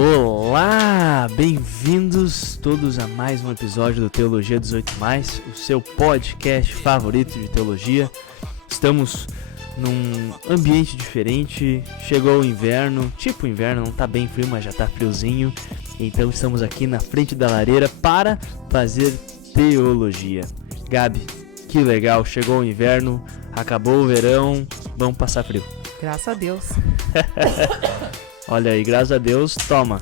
Olá, bem-vindos todos a mais um episódio do Teologia 18+, o seu podcast favorito de teologia. Estamos num ambiente diferente, chegou o inverno, não tá bem frio, mas já tá friozinho. Então estamos aqui na frente da lareira para fazer teologia. Gabi, que legal, chegou o inverno, acabou o verão, vamos passar frio. Graças a Deus. Olha aí, graças a Deus, toma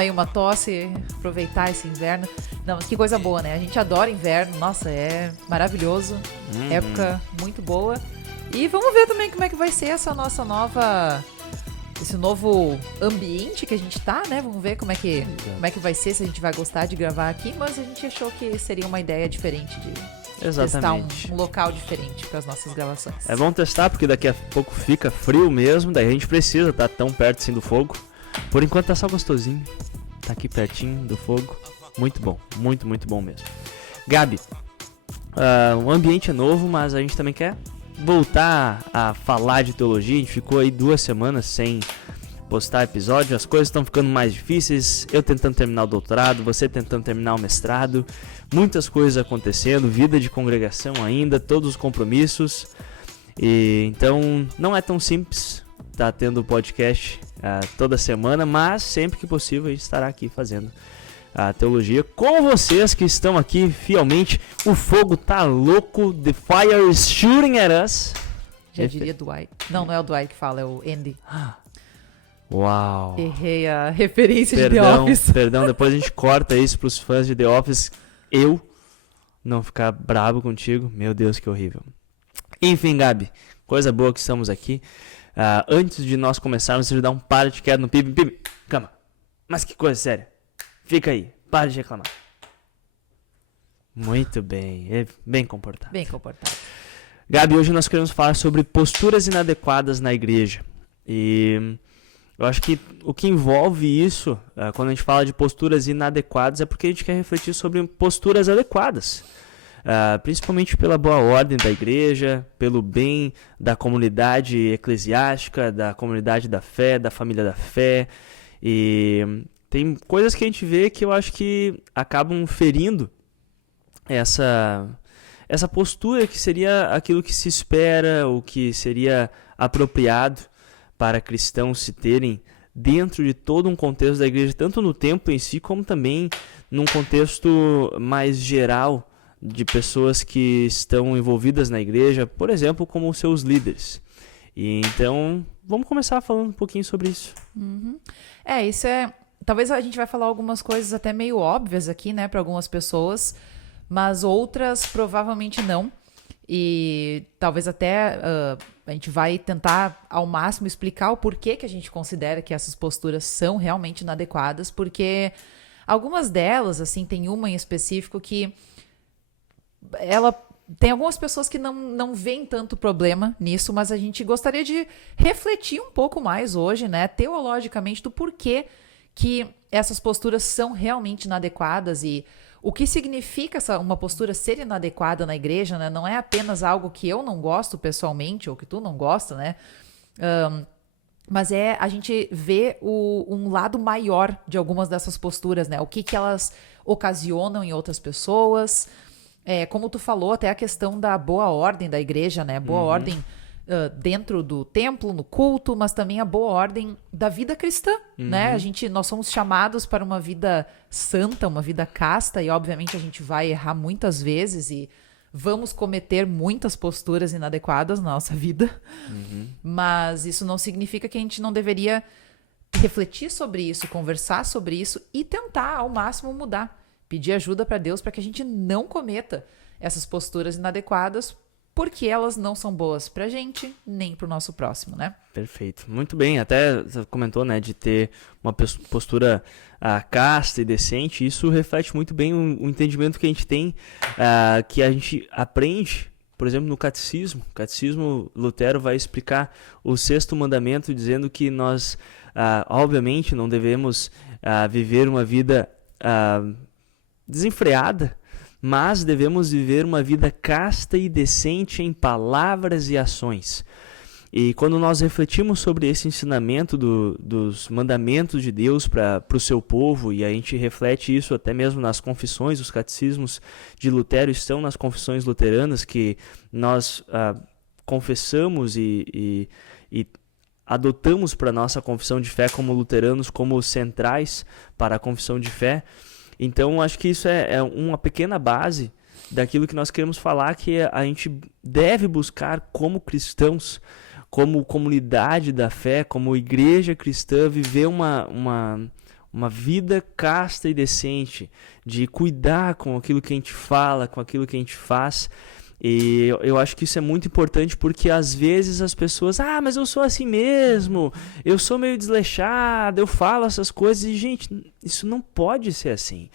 aí uma tosse, aproveitar esse inverno. Não, mas que coisa boa, né? A gente adora inverno, nossa, é maravilhoso, época muito boa. E vamos ver também como é que vai ser esse novo ambiente que a gente tá, né? Vamos ver como é que vai ser, se a gente vai gostar de gravar aqui, mas a gente achou que seria uma ideia diferente de testar um local diferente para as nossas gravações. É bom testar, porque daqui a pouco fica frio mesmo, daí a gente precisa estar tão perto assim do fogo. Por enquanto tá só gostosinho, tá aqui pertinho do fogo, muito bom, muito bom mesmo. Gabi, o ambiente é novo, mas a gente também quer voltar a falar de teologia. A gente ficou aí 2 semanas sem postar episódio, as coisas estão ficando mais difíceis, eu tentando terminar o doutorado, você tentando terminar o mestrado, muitas coisas acontecendo, vida de congregação ainda, todos os compromissos, e então não é tão simples estar tendo podcast toda semana, mas sempre que possível a gente estará aqui fazendo a teologia com vocês que estão aqui fielmente. O fogo tá louco, the fire is shooting at us. Já diria Dwight. Não é o Dwight que fala, é o Andy. Uau. Errei a referência de The Office. Perdão, depois a gente corta isso pros fãs de The Office. Eu não ficar bravo contigo. Meu Deus, que horrível. Enfim, Gabi, coisa boa que estamos aqui. Antes de nós começarmos, você dar um para de queda no Pibi. Calma. Mas que coisa séria. Fica aí, para de reclamar. Muito bem, bem comportado. Bem comportado. Gabi, hoje nós queremos falar sobre posturas inadequadas na igreja. E eu acho que o que envolve isso, quando a gente fala de posturas inadequadas, é porque a gente quer refletir sobre posturas adequadas. Principalmente pela boa ordem da igreja, pelo bem da comunidade eclesiástica, da comunidade da fé, da família da fé. E tem coisas que a gente vê que eu acho que acabam ferindo essa postura que seria aquilo que se espera, ou que seria apropriado para cristãos se terem dentro de todo um contexto da igreja, tanto no tempo em si, como também num contexto mais geral de pessoas que estão envolvidas na igreja, por exemplo, como os seus líderes. E então, vamos começar falando um pouquinho sobre isso. Isso é... Talvez a gente vai falar algumas coisas até meio óbvias aqui, né, para algumas pessoas, mas outras provavelmente não. E talvez até a gente vai tentar ao máximo explicar o porquê que a gente considera que essas posturas são realmente inadequadas, porque algumas delas, assim, tem uma em específico que ela tem algumas pessoas que não veem tanto problema nisso, mas a gente gostaria de refletir um pouco mais hoje, né, teologicamente, do porquê que essas posturas são realmente inadequadas e o que significa uma postura ser inadequada na igreja, né? Não é apenas algo que eu não gosto pessoalmente ou que tu não gosta, né? Mas é a gente vê um lado maior de algumas dessas posturas, né? O que elas ocasionam em outras pessoas. Como tu falou, até a questão da boa ordem da igreja, né? Boa ordem dentro do templo, no culto, mas também a boa ordem da vida cristã, né? Nós somos chamados para uma vida santa, uma vida casta, e obviamente a gente vai errar muitas vezes e vamos cometer muitas posturas inadequadas na nossa vida, mas isso não significa que a gente não deveria refletir sobre isso, conversar sobre isso e tentar ao máximo mudar, pedir ajuda para Deus para que a gente não cometa essas posturas inadequadas, porque elas não são boas pra gente, nem pro nosso próximo, né? Perfeito. Muito bem. Até você comentou, né, de ter uma postura casta e decente. Isso reflete muito bem o entendimento que a gente tem, que a gente aprende, por exemplo, no catecismo. O catecismo, Lutero vai explicar o 6º mandamento, dizendo que nós, obviamente, não devemos viver uma vida desenfreada, mas devemos viver uma vida casta e decente em palavras e ações. E quando nós refletimos sobre esse ensinamento dos mandamentos de Deus para o seu povo, e a gente reflete isso até mesmo nas confissões, os catecismos de Lutero estão nas confissões luteranas, que nós confessamos e adotamos para a nossa confissão de fé como luteranos, como centrais para a confissão de fé. Então, acho que isso é uma pequena base daquilo que nós queremos falar, que a gente deve buscar como cristãos, como comunidade da fé, como igreja cristã, viver uma vida casta e decente, de cuidar com aquilo que a gente fala, com aquilo que a gente faz. E eu acho que isso é muito importante, porque às vezes as pessoas, mas eu sou assim mesmo, eu sou meio desleixado, eu falo essas coisas, e gente, isso não pode ser assim.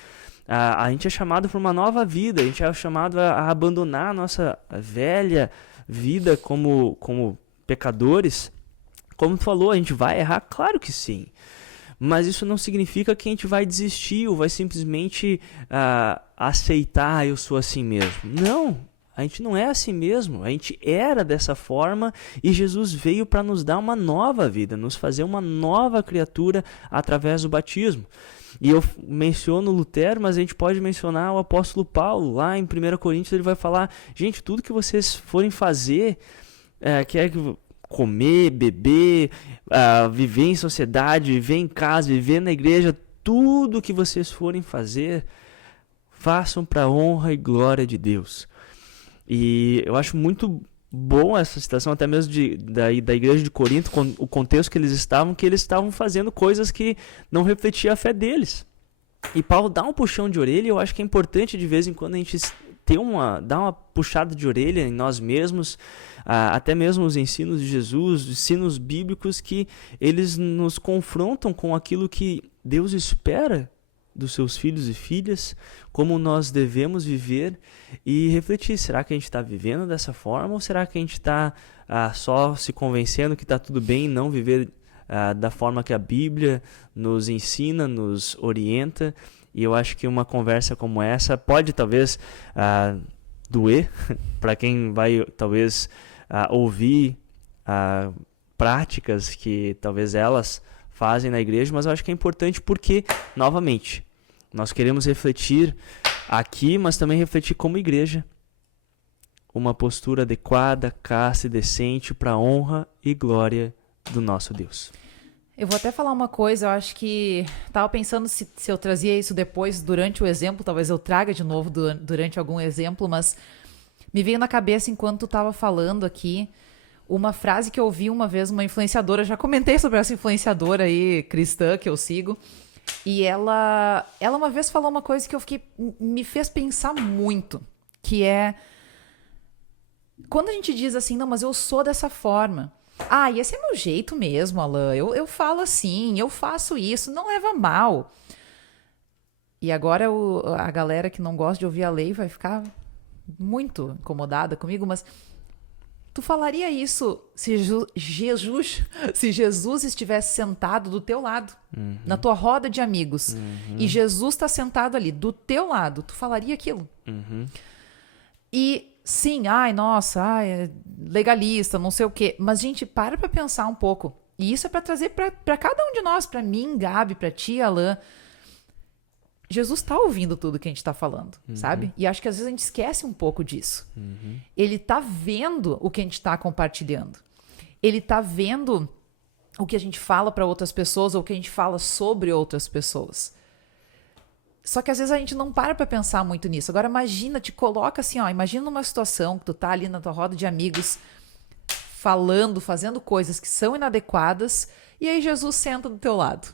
A gente é chamado para uma nova vida, a gente é chamado a abandonar a nossa velha vida como pecadores. Como tu falou, a gente vai errar? Claro que sim. Mas isso não significa que a gente vai desistir ou vai simplesmente aceitar, eu sou assim mesmo. Não, a gente não é assim mesmo. A gente era dessa forma e Jesus veio para nos dar uma nova vida, nos fazer uma nova criatura através do batismo. E eu menciono Lutero, mas a gente pode mencionar o apóstolo Paulo. Lá em 1 Coríntios ele vai falar, gente, tudo que vocês forem fazer, quer comer, beber, viver em sociedade, viver em casa, viver na igreja, tudo que vocês forem fazer, façam para a honra e glória de Deus. E eu acho muito bom essa citação, até mesmo da igreja de Corinto, com o contexto que eles estavam fazendo coisas que não refletiam a fé deles. E Paulo dá um puxão de orelha, e eu acho que é importante de vez em quando a gente dar uma puxada de orelha em nós mesmos, até mesmo os ensinos de Jesus, os ensinos bíblicos, que eles nos confrontam com aquilo que Deus espera dos seus filhos e filhas, como nós devemos viver, e refletir, será que a gente está vivendo dessa forma, ou será que a gente está só se convencendo que está tudo bem não viver da forma que a Bíblia nos ensina, nos orienta? E eu acho que uma conversa como essa pode talvez doer para quem vai talvez ouvir práticas que talvez elas fazem na igreja, mas eu acho que é importante porque, novamente, nós queremos refletir aqui, mas também refletir como igreja uma postura adequada, casta e decente para a honra e glória do nosso Deus. Eu vou até falar uma coisa, eu acho que estava pensando se eu trazia isso depois durante o exemplo, talvez eu traga de novo durante algum exemplo, mas me veio na cabeça enquanto tu estava falando aqui uma frase que eu ouvi uma vez, uma influenciadora, já comentei sobre essa influenciadora aí cristã que eu sigo, e ela uma vez falou uma coisa que me fez pensar muito, que é quando a gente diz assim, não, mas eu sou dessa forma. E esse é meu jeito mesmo, Alan. Eu falo assim, eu faço isso, não leva mal. E agora a galera que não gosta de ouvir a lei vai ficar muito incomodada comigo, mas tu falaria isso se Jesus estivesse sentado do teu lado, na tua roda de amigos, e Jesus está sentado ali do teu lado, tu falaria aquilo? E sim, é legalista, não sei o quê. Mas, gente, para pensar um pouco. E isso é para trazer para cada um de nós, para mim, Gabi, para ti, Alan. Jesus está ouvindo tudo que a gente está falando, sabe? E acho que às vezes a gente esquece um pouco disso. Ele está vendo o que a gente está compartilhando. Ele está vendo o que a gente fala para outras pessoas ou o que a gente fala sobre outras pessoas. Só que às vezes a gente não para pensar muito nisso. Agora imagina, te coloca assim, imagina numa situação que tu tá ali na tua roda de amigos falando, fazendo coisas que são inadequadas, e aí Jesus senta do teu lado.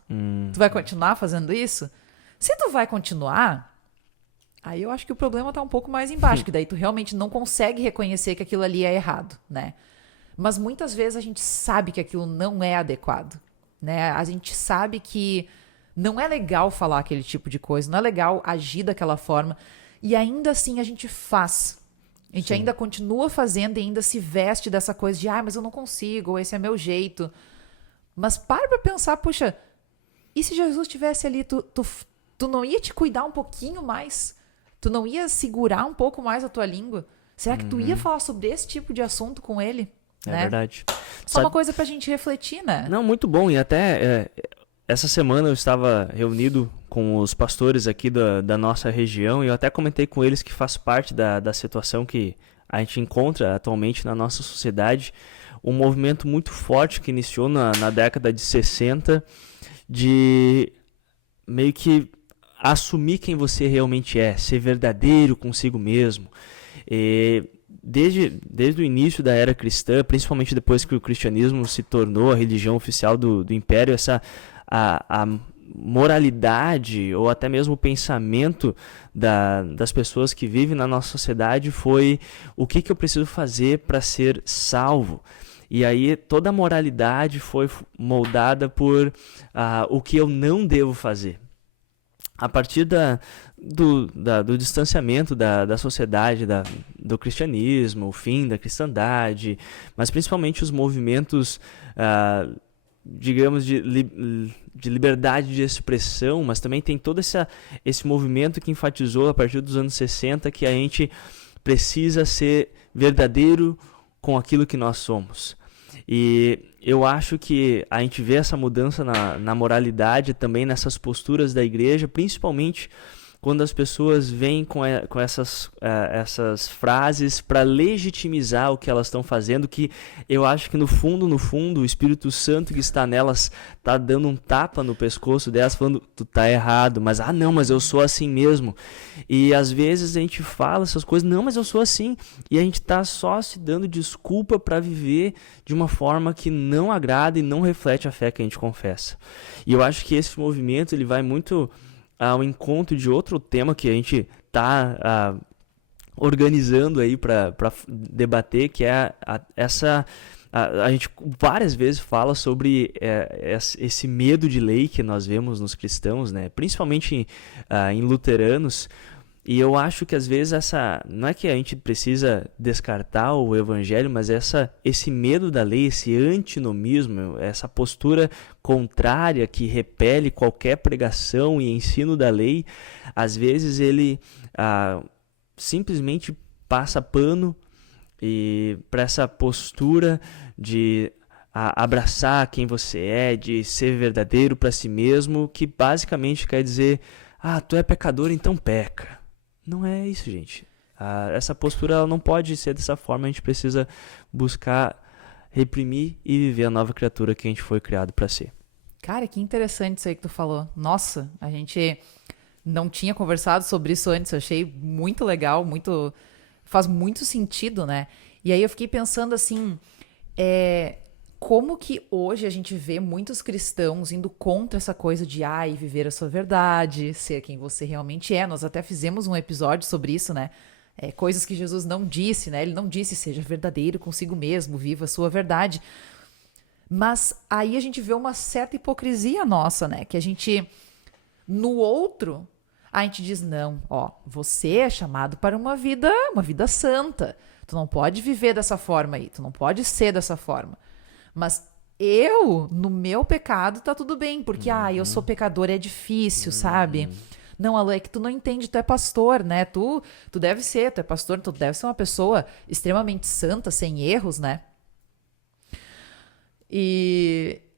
Tu vai continuar fazendo isso? Se tu vai continuar, aí eu acho que o problema tá um pouco mais embaixo, que daí tu realmente não consegue reconhecer que aquilo ali é errado, né? Mas muitas vezes a gente sabe que aquilo não é adequado, né? A gente sabe que não é legal falar aquele tipo de coisa, não é legal agir daquela forma, e ainda assim a gente faz. A gente ainda continua fazendo e ainda se veste dessa coisa de, mas eu não consigo, ou esse é meu jeito. Mas para pra pensar, puxa, e se Jesus estivesse ali, tu não ia te cuidar um pouquinho mais? Tu não ia segurar um pouco mais a tua língua? Será que tu ia falar sobre esse tipo de assunto com ele? É né? verdade. Só uma coisa pra gente refletir, né? Não, muito bom. E até essa semana eu estava reunido com os pastores aqui da nossa região e eu até comentei com eles que faz parte da situação que a gente encontra atualmente na nossa sociedade, um movimento muito forte que iniciou na década de 60 de meio que assumir quem você realmente é, ser verdadeiro consigo mesmo. E desde o início da era cristã, principalmente depois que o cristianismo se tornou a religião oficial do império, a moralidade ou até mesmo o pensamento das pessoas que vivem na nossa sociedade foi o que eu preciso fazer para ser salvo. E aí toda a moralidade foi moldada por o que eu não devo fazer. A partir do distanciamento da sociedade, do cristianismo, o fim da cristandade, mas principalmente os movimentos, digamos, de liberdade de expressão, mas também tem todo esse movimento que enfatizou a partir dos anos 60 que a gente precisa ser verdadeiro com aquilo que nós somos. E eu acho que a gente vê essa mudança na moralidade também nessas posturas da igreja, principalmente quando as pessoas vêm com essas frases para legitimizar o que elas estão fazendo, que eu acho que no fundo, o Espírito Santo que está nelas está dando um tapa no pescoço delas, falando, tu tá errado, mas não, mas eu sou assim mesmo. E às vezes a gente fala essas coisas, não, mas eu sou assim, e a gente está só se dando desculpa para viver de uma forma que não agrada e não reflete a fé que a gente confessa. E eu acho que esse movimento ele vai muito ao encontro de outro tema que a gente está organizando aí para debater, que é a gente várias vezes fala sobre esse medo de lei que nós vemos nos cristãos, né? Principalmente em luteranos. E eu acho que às vezes não é que a gente precisa descartar o evangelho, mas esse medo da lei, esse antinomismo, essa postura contrária que repele qualquer pregação e ensino da lei, às vezes ele simplesmente passa pano e para essa postura de abraçar quem você é, de ser verdadeiro para si mesmo, que basicamente quer dizer, tu é pecador, então peca. Não é isso, gente. Essa postura ela não pode ser dessa forma. A gente precisa buscar reprimir e viver a nova criatura que a gente foi criado para ser. Cara, que interessante isso aí que tu falou. Nossa, a gente não tinha conversado sobre isso antes. Eu achei muito legal, faz muito sentido, né? E aí eu fiquei pensando assim, como que hoje a gente vê muitos cristãos indo contra essa coisa de viver a sua verdade, ser quem você realmente é. Nós até fizemos um episódio sobre isso, né? Coisas que Jesus não disse, né? Ele não disse, seja verdadeiro consigo mesmo, viva a sua verdade. Mas aí a gente vê uma certa hipocrisia nossa, né? Que a gente, no outro, a gente diz, não, você é chamado para uma vida santa. Tu não pode viver dessa forma aí, tu não pode ser dessa forma. Mas no meu pecado, tá tudo bem, porque, eu sou pecador, é difícil, sabe? Não, Alan, é que tu não entende, tu é pastor, né? Tu tu é pastor, tu deve ser uma pessoa extremamente santa, sem erros, né?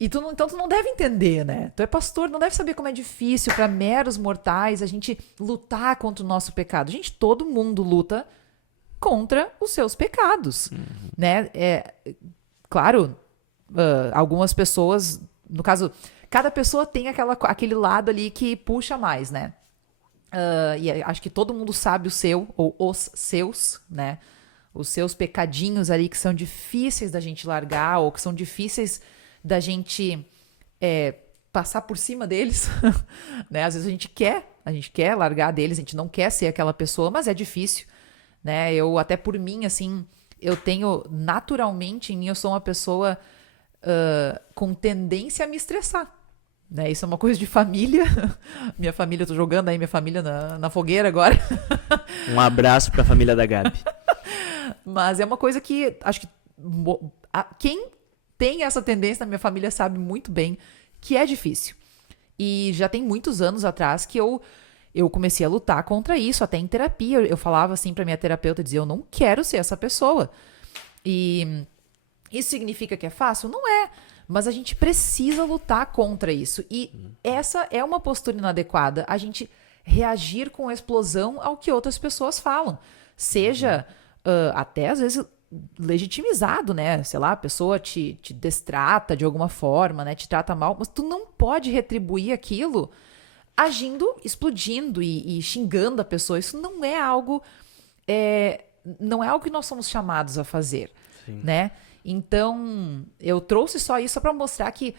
Então tu não deve entender, né? Tu é pastor, não deve saber como é difícil para meros mortais a gente lutar contra o nosso pecado. Gente, todo mundo luta contra os seus pecados, né? Claro, algumas pessoas, no caso, cada pessoa tem aquele lado ali que puxa mais, né? E acho que todo mundo sabe o seu, ou os seus, né? Os seus pecadinhos ali que são difíceis da gente largar, ou que são difíceis da gente passar por cima deles, né? Às vezes a gente quer largar deles, a gente não quer ser aquela pessoa, mas é difícil, né? Eu, até por mim, assim, eu tenho, naturalmente, em mim, eu sou uma pessoa com tendência a me estressar, né? Isso é uma coisa de família. Minha família, eu tô jogando aí minha família na fogueira agora. Um abraço pra família da Gabi. Mas é uma coisa que acho que quem tem essa tendência na minha família sabe muito bem que é difícil. E já tem muitos anos atrás que eu comecei a lutar contra isso, até em terapia. Eu falava assim pra minha terapeuta, dizia, eu não quero ser essa pessoa. E Isso significa que é fácil? Não é. Mas a gente precisa lutar contra isso. E essa é uma postura inadequada. A gente reagir com explosão ao que outras pessoas falam. Seja até, às vezes, legitimizado, né? Sei lá, a pessoa te destrata de alguma forma, né? Te trata mal. Mas tu não pode retribuir aquilo agindo, explodindo e xingando a pessoa. Isso não é algo... não é algo que nós somos chamados a fazer, né? Então, eu trouxe só isso para mostrar que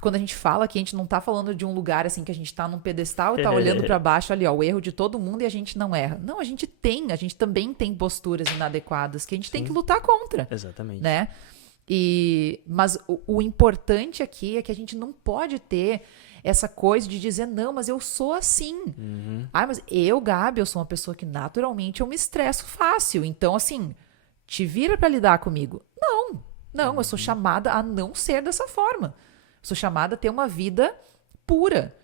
quando a gente fala que a gente não tá falando de um lugar assim que a gente tá num pedestal e tá olhando para baixo ali, ó, o erro de todo mundo e a gente não erra. Não, a gente também tem posturas inadequadas que a gente tem que lutar contra. Exatamente. Né? Mas o importante aqui é que a gente não pode ter essa coisa de dizer, não, mas eu sou assim. Mas Gabi, eu sou uma pessoa que naturalmente eu me estresso fácil. Então, assim, te vira para lidar comigo. Não, eu sou chamada a não ser dessa forma. Eu sou chamada a ter uma vida pura.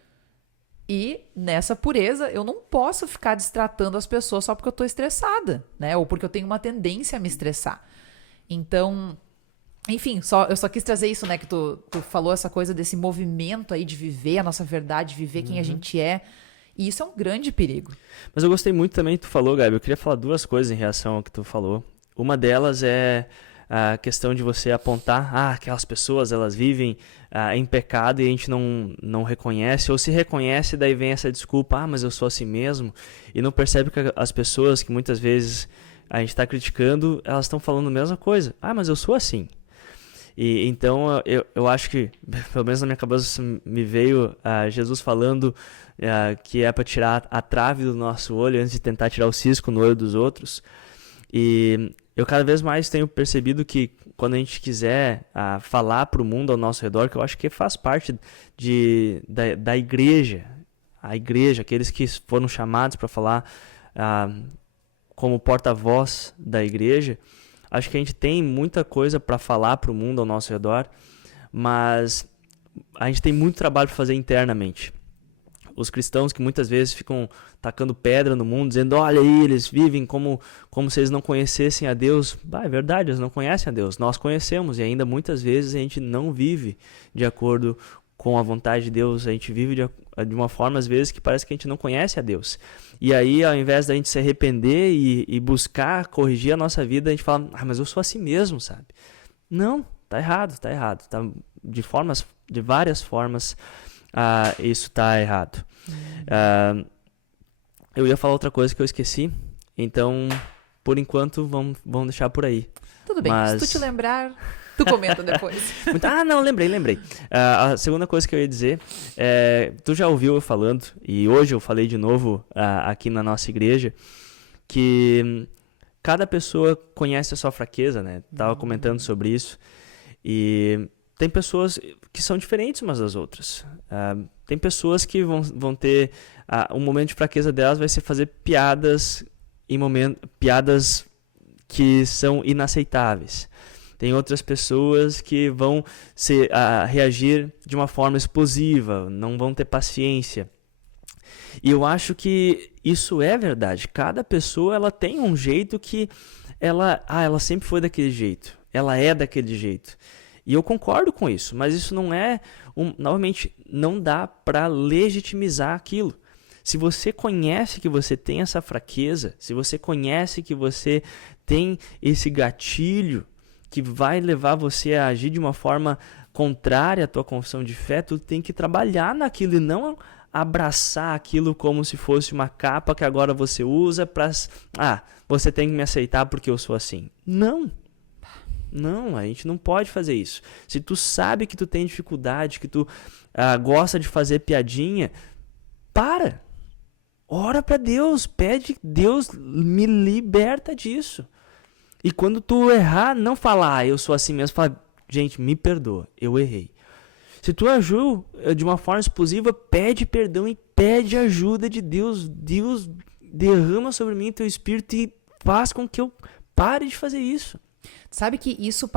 E nessa pureza, eu não posso ficar destratando as pessoas só porque eu tô estressada, né? Ou porque eu tenho uma tendência a me estressar. Então, enfim, eu só quis trazer isso, né? Que tu falou essa coisa desse movimento aí de viver a nossa verdade, viver quem a gente é. E isso é um grande perigo. Mas eu gostei muito também que tu falou, Gabi. Eu queria falar duas coisas em relação ao que tu falou. Uma delas é a questão de você apontar, aquelas pessoas, elas vivem em pecado e a gente não reconhece, ou se reconhece, daí vem essa desculpa, mas eu sou assim mesmo, e não percebe que as pessoas que muitas vezes a gente está criticando, elas estão falando a mesma coisa, mas eu sou assim. E então eu acho que, pelo menos na minha cabeça, me veio Jesus falando que é para tirar a trave do nosso olho antes de tentar tirar o cisco no olho dos outros. E eu cada vez mais tenho percebido que quando a gente quiser falar para o mundo ao nosso redor, que eu acho que faz parte da igreja, a igreja, aqueles que foram chamados para falar como porta-voz da igreja, acho que a gente tem muita coisa para falar para o mundo ao nosso redor, mas a gente tem muito trabalho para fazer internamente. Os cristãos que muitas vezes ficam tacando pedra no mundo, dizendo, olha aí, eles vivem como se eles não conhecessem a Deus. É verdade, eles não conhecem a Deus. Nós conhecemos e ainda muitas vezes a gente não vive de acordo com a vontade de Deus. A gente vive de uma forma, às vezes, que parece que a gente não conhece a Deus. E aí, ao invés da gente se arrepender e buscar corrigir a nossa vida, a gente fala, mas eu sou assim mesmo, sabe? Não, tá errado. Tá, de várias formas, isso tá errado. Eu ia falar outra coisa que eu esqueci, então, por enquanto, vamos deixar por aí. Tudo bem, se tu te lembrar, tu comenta depois. Não, lembrei. A segunda coisa que eu ia dizer, tu já ouviu eu falando, e hoje eu falei de novo aqui na nossa igreja, que cada pessoa conhece a sua fraqueza, né? Tava comentando sobre isso, e tem pessoas que são diferentes umas das outras. Tem pessoas que vão ter... um momento de fraqueza delas vai ser fazer piadas que são inaceitáveis. Tem outras pessoas que vão reagir de uma forma explosiva, não vão ter paciência. E eu acho que isso é verdade. Cada pessoa ela tem um jeito que ela sempre foi daquele jeito. Ela é daquele jeito. E eu concordo com isso, mas isso não é... novamente, não dá para legitimizar aquilo. Se você conhece que você tem essa fraqueza, se você conhece que você tem esse gatilho que vai levar você a agir de uma forma contrária à tua confissão de fé, tu tem que trabalhar naquilo e não abraçar aquilo como se fosse uma capa que agora você usa para... você tem que me aceitar porque eu sou assim. Não, a gente não pode fazer isso. Se tu sabe que tu tem dificuldade, que tu gosta de fazer piadinha, ora para Deus, pede Deus me liberta disso. E quando tu errar, não fala, eu sou assim mesmo, fala, gente, me perdoa, eu errei. Se tu agiu de uma forma explosiva, pede perdão e pede ajuda de Deus. Deus derrama sobre mim teu espírito e faz com que eu pare de fazer isso. Sabe que isso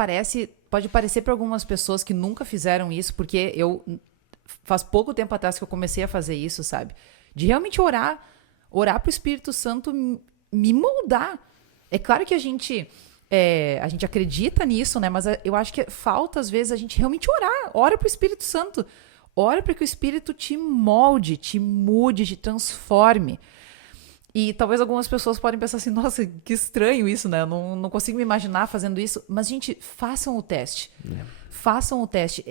pode parecer para algumas pessoas que nunca fizeram isso, porque faz pouco tempo atrás que eu comecei a fazer isso, sabe? De realmente orar pro Espírito Santo me moldar. É claro que a gente a gente acredita nisso, né? Mas eu acho que falta, às vezes, a gente realmente orar. Ora pro Espírito Santo. Ora para que o Espírito te molde, te mude, te transforme. E talvez algumas pessoas podem pensar assim, nossa, que estranho isso, né? Eu não consigo me imaginar fazendo isso. Mas, gente, façam o teste. Façam o teste.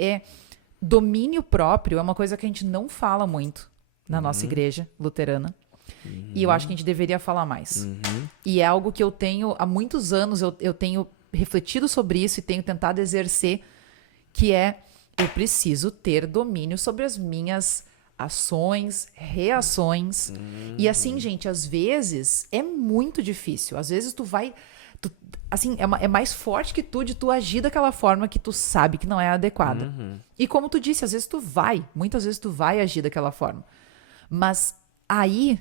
Domínio próprio é uma coisa que a gente não fala muito na nossa igreja luterana. E eu acho que a gente deveria falar mais. E é algo que eu tenho, há muitos anos, eu tenho refletido sobre isso e tenho tentado exercer, que eu preciso ter domínio sobre as minhas ações, reações. E assim, gente, às vezes é muito difícil. Às vezes assim, é mais forte que de tu agir daquela forma que tu sabe que não é adequada. E como tu disse, às vezes muitas vezes tu vai agir daquela forma. Mas aí,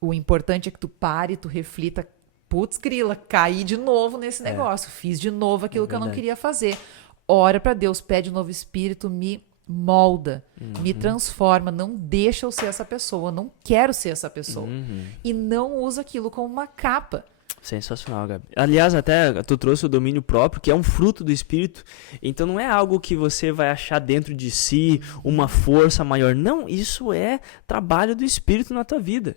o importante é que tu pare, tu reflita, putz, grila, caí de novo nesse negócio, fiz de novo aquilo que eu não queria fazer. Ora pra Deus, pede um novo espírito, me molda, me transforma, não deixa eu ser essa pessoa, não quero ser essa pessoa. E não usa aquilo como uma capa. Sensacional, Gabi. Aliás, até tu trouxe o domínio próprio, que é um fruto do Espírito. Então não é algo que você vai achar dentro de si, uma força maior. Não, isso é trabalho do Espírito na tua vida.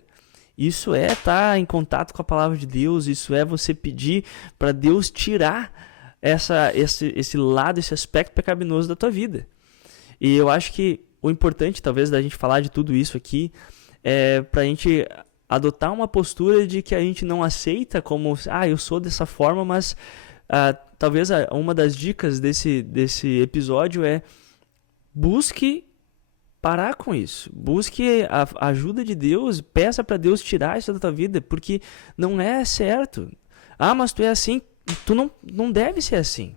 Isso é estar em contato com a palavra de Deus, isso é você pedir para Deus tirar esse lado, esse aspecto pecaminoso da tua vida. E eu acho que o importante, talvez, da gente falar de tudo isso aqui, é para a gente adotar uma postura de que a gente não aceita como, eu sou dessa forma, mas talvez uma das dicas desse episódio é busque parar com isso. Busque a ajuda de Deus, peça para Deus tirar isso da tua vida, porque não é certo. Mas tu é assim, tu não deve ser assim.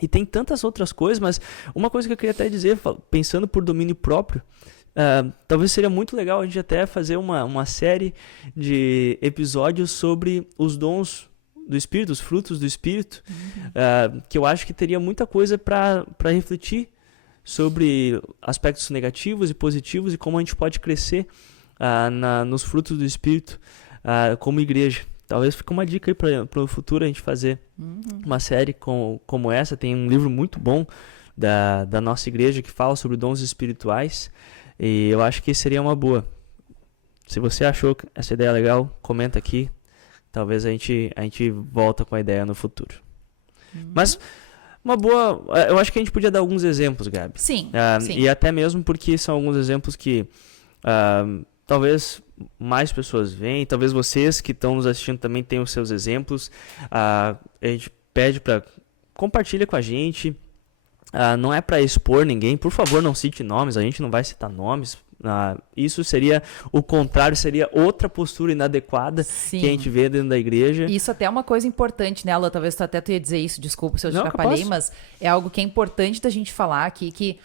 E tem tantas outras coisas, mas uma coisa que eu queria até dizer, pensando por domínio próprio, talvez seria muito legal a gente até fazer uma série de episódios sobre os dons do Espírito, os frutos do Espírito, que eu acho que teria muita coisa para refletir sobre aspectos negativos e positivos e como a gente pode crescer nos frutos do Espírito como igreja. Talvez fique uma dica aí para o futuro a gente fazer uma série como essa. Tem um livro muito bom da nossa igreja que fala sobre dons espirituais e eu acho que seria uma boa. Se você achou essa ideia legal, comenta aqui. Talvez a gente volta com a ideia no futuro. Mas uma boa... Eu acho que a gente podia dar alguns exemplos, Gabi. Sim, sim. E até mesmo porque são alguns exemplos que talvez mais pessoas veem, talvez vocês que estão nos assistindo também tenham os seus exemplos. A gente pede para compartilha com a gente. Não é para expor ninguém, por favor, não cite nomes, a gente não vai citar nomes. Isso seria o contrário, seria outra postura inadequada. Sim. Que a gente vê dentro da igreja. Isso até é uma coisa importante, né, Alan? Talvez tu até ia dizer isso, desculpa se eu te atrapalhei, mas é algo que é importante da gente falar aqui, que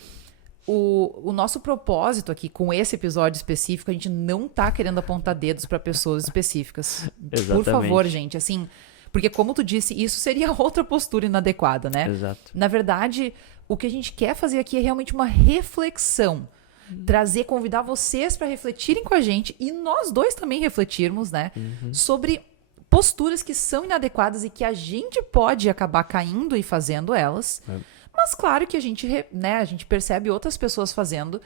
o nosso propósito aqui com esse episódio específico, a gente não tá querendo apontar dedos para pessoas específicas. Exatamente. Por favor, gente, assim, porque como tu disse, isso seria outra postura inadequada, né? Exato. Na verdade, o que a gente quer fazer aqui é realmente uma reflexão. Convidar vocês para refletirem com a gente e nós dois também refletirmos, né? Sobre posturas que são inadequadas e que a gente pode acabar caindo e fazendo elas. Mas claro que a gente percebe outras pessoas fazendo,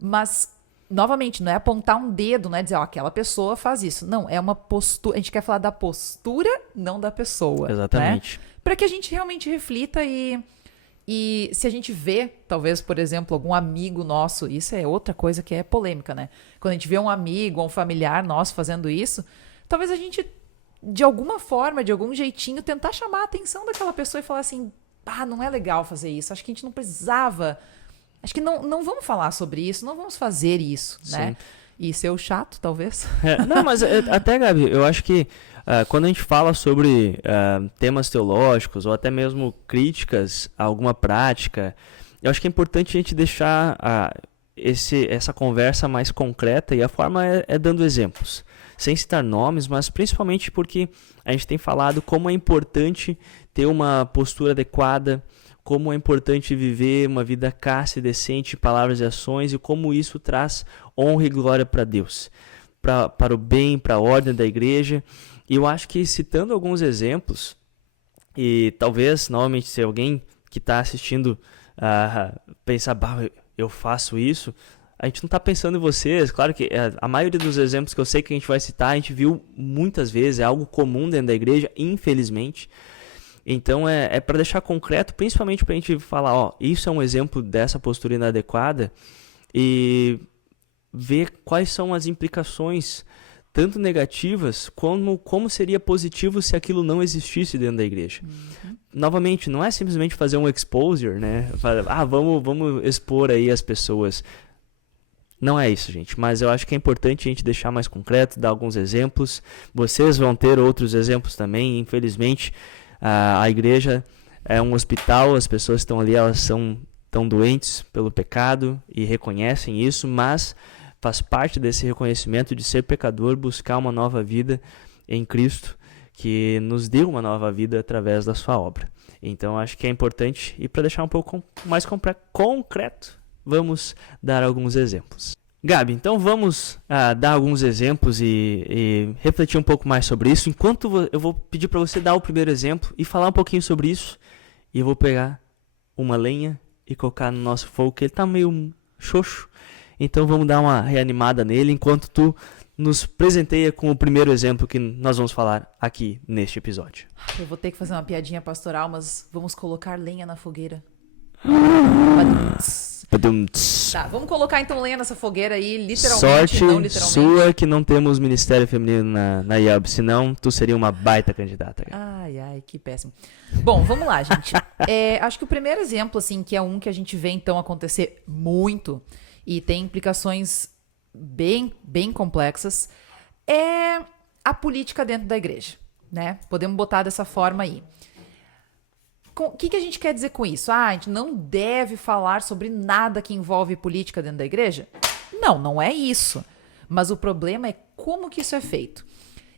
mas novamente, não é apontar um dedo, não é dizer, aquela pessoa faz isso. Não, é uma postura, a gente quer falar da postura, não da pessoa. Exatamente. Né? Para que a gente realmente reflita e se a gente vê, talvez, por exemplo, algum amigo nosso, isso é outra coisa que é polêmica, né? Quando a gente vê um amigo ou um familiar nosso fazendo isso, talvez a gente, de alguma forma, de algum jeitinho, tentar chamar a atenção daquela pessoa e falar assim, não é legal fazer isso, acho que a gente não precisava, acho que não vamos falar sobre isso, não vamos fazer isso, né? E ser o chato, talvez. Não, mas até, Gabi, eu acho que quando a gente fala sobre temas teológicos ou até mesmo críticas a alguma prática, eu acho que é importante a gente deixar essa conversa mais concreta e a forma é dando exemplos, sem citar nomes, mas principalmente porque a gente tem falado como é importante ter uma postura adequada, como é importante viver uma vida casta e decente, palavras e ações, e como isso traz honra e glória para Deus, para o bem, para a ordem da igreja. E eu acho que, citando alguns exemplos, E talvez, novamente, se alguém que está assistindo pensar, bah, eu faço isso, a gente não está pensando em vocês. Claro que a maioria dos exemplos que eu sei que a gente vai citar, a gente viu muitas vezes, é algo comum dentro da igreja, infelizmente. Então é para deixar concreto, principalmente para a gente falar, ó, isso é um exemplo dessa postura inadequada e ver quais são as implicações, tanto negativas, como seria positivo se aquilo não existisse dentro da igreja. Novamente, não é simplesmente fazer um exposure, né? Vamos expor aí as pessoas. Não é isso, gente, mas eu acho que é importante a gente deixar mais concreto, dar alguns exemplos. Vocês vão ter outros exemplos também, infelizmente. A igreja é um hospital, as pessoas que estão ali, elas estão doentes pelo pecado e reconhecem isso, mas faz parte desse reconhecimento de ser pecador, buscar uma nova vida em Cristo, que nos deu uma nova vida através da sua obra. Então, acho que é importante, e para deixar um pouco mais concreto, vamos dar alguns exemplos. Gabi, então vamos dar alguns exemplos e refletir um pouco mais sobre isso. Enquanto eu vou pedir para você dar o primeiro exemplo e falar um pouquinho sobre isso, e eu vou pegar uma lenha e colocar no nosso fogo, que ele está meio xoxo. Então vamos dar uma reanimada nele enquanto tu nos presenteia com o primeiro exemplo que nós vamos falar aqui neste episódio. Eu vou ter que fazer uma piadinha pastoral, mas vamos colocar lenha na fogueira. Tá, vamos colocar então lenha nessa fogueira aí, literalmente, Sorte não literalmente. sua que não temos ministério feminino na IELB, senão tu seria uma baita candidata. Ai, que péssimo. Bom, vamos lá, gente. Acho que o primeiro exemplo, assim, que é um que a gente vê então acontecer muito e tem implicações bem complexas, é a política dentro da igreja, né? Podemos botar dessa forma aí. O que a gente quer dizer com isso? A gente não deve falar sobre nada que envolve política dentro da igreja? Não é isso. Mas o problema é como que isso é feito.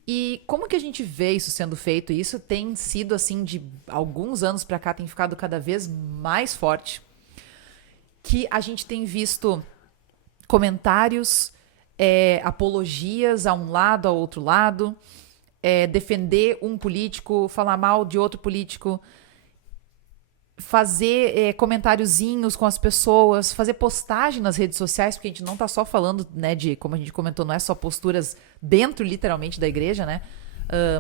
E como que a gente vê isso sendo feito? E isso tem sido, assim, de alguns anos para cá, tem ficado cada vez mais forte. Que a gente tem visto comentários, apologias a um lado, ao outro lado, defender um político, falar mal de outro político, fazer comentáriozinhos com as pessoas, fazer postagem nas redes sociais, porque a gente não tá só falando, né, de, como a gente comentou, não é só posturas dentro, literalmente, da igreja, né,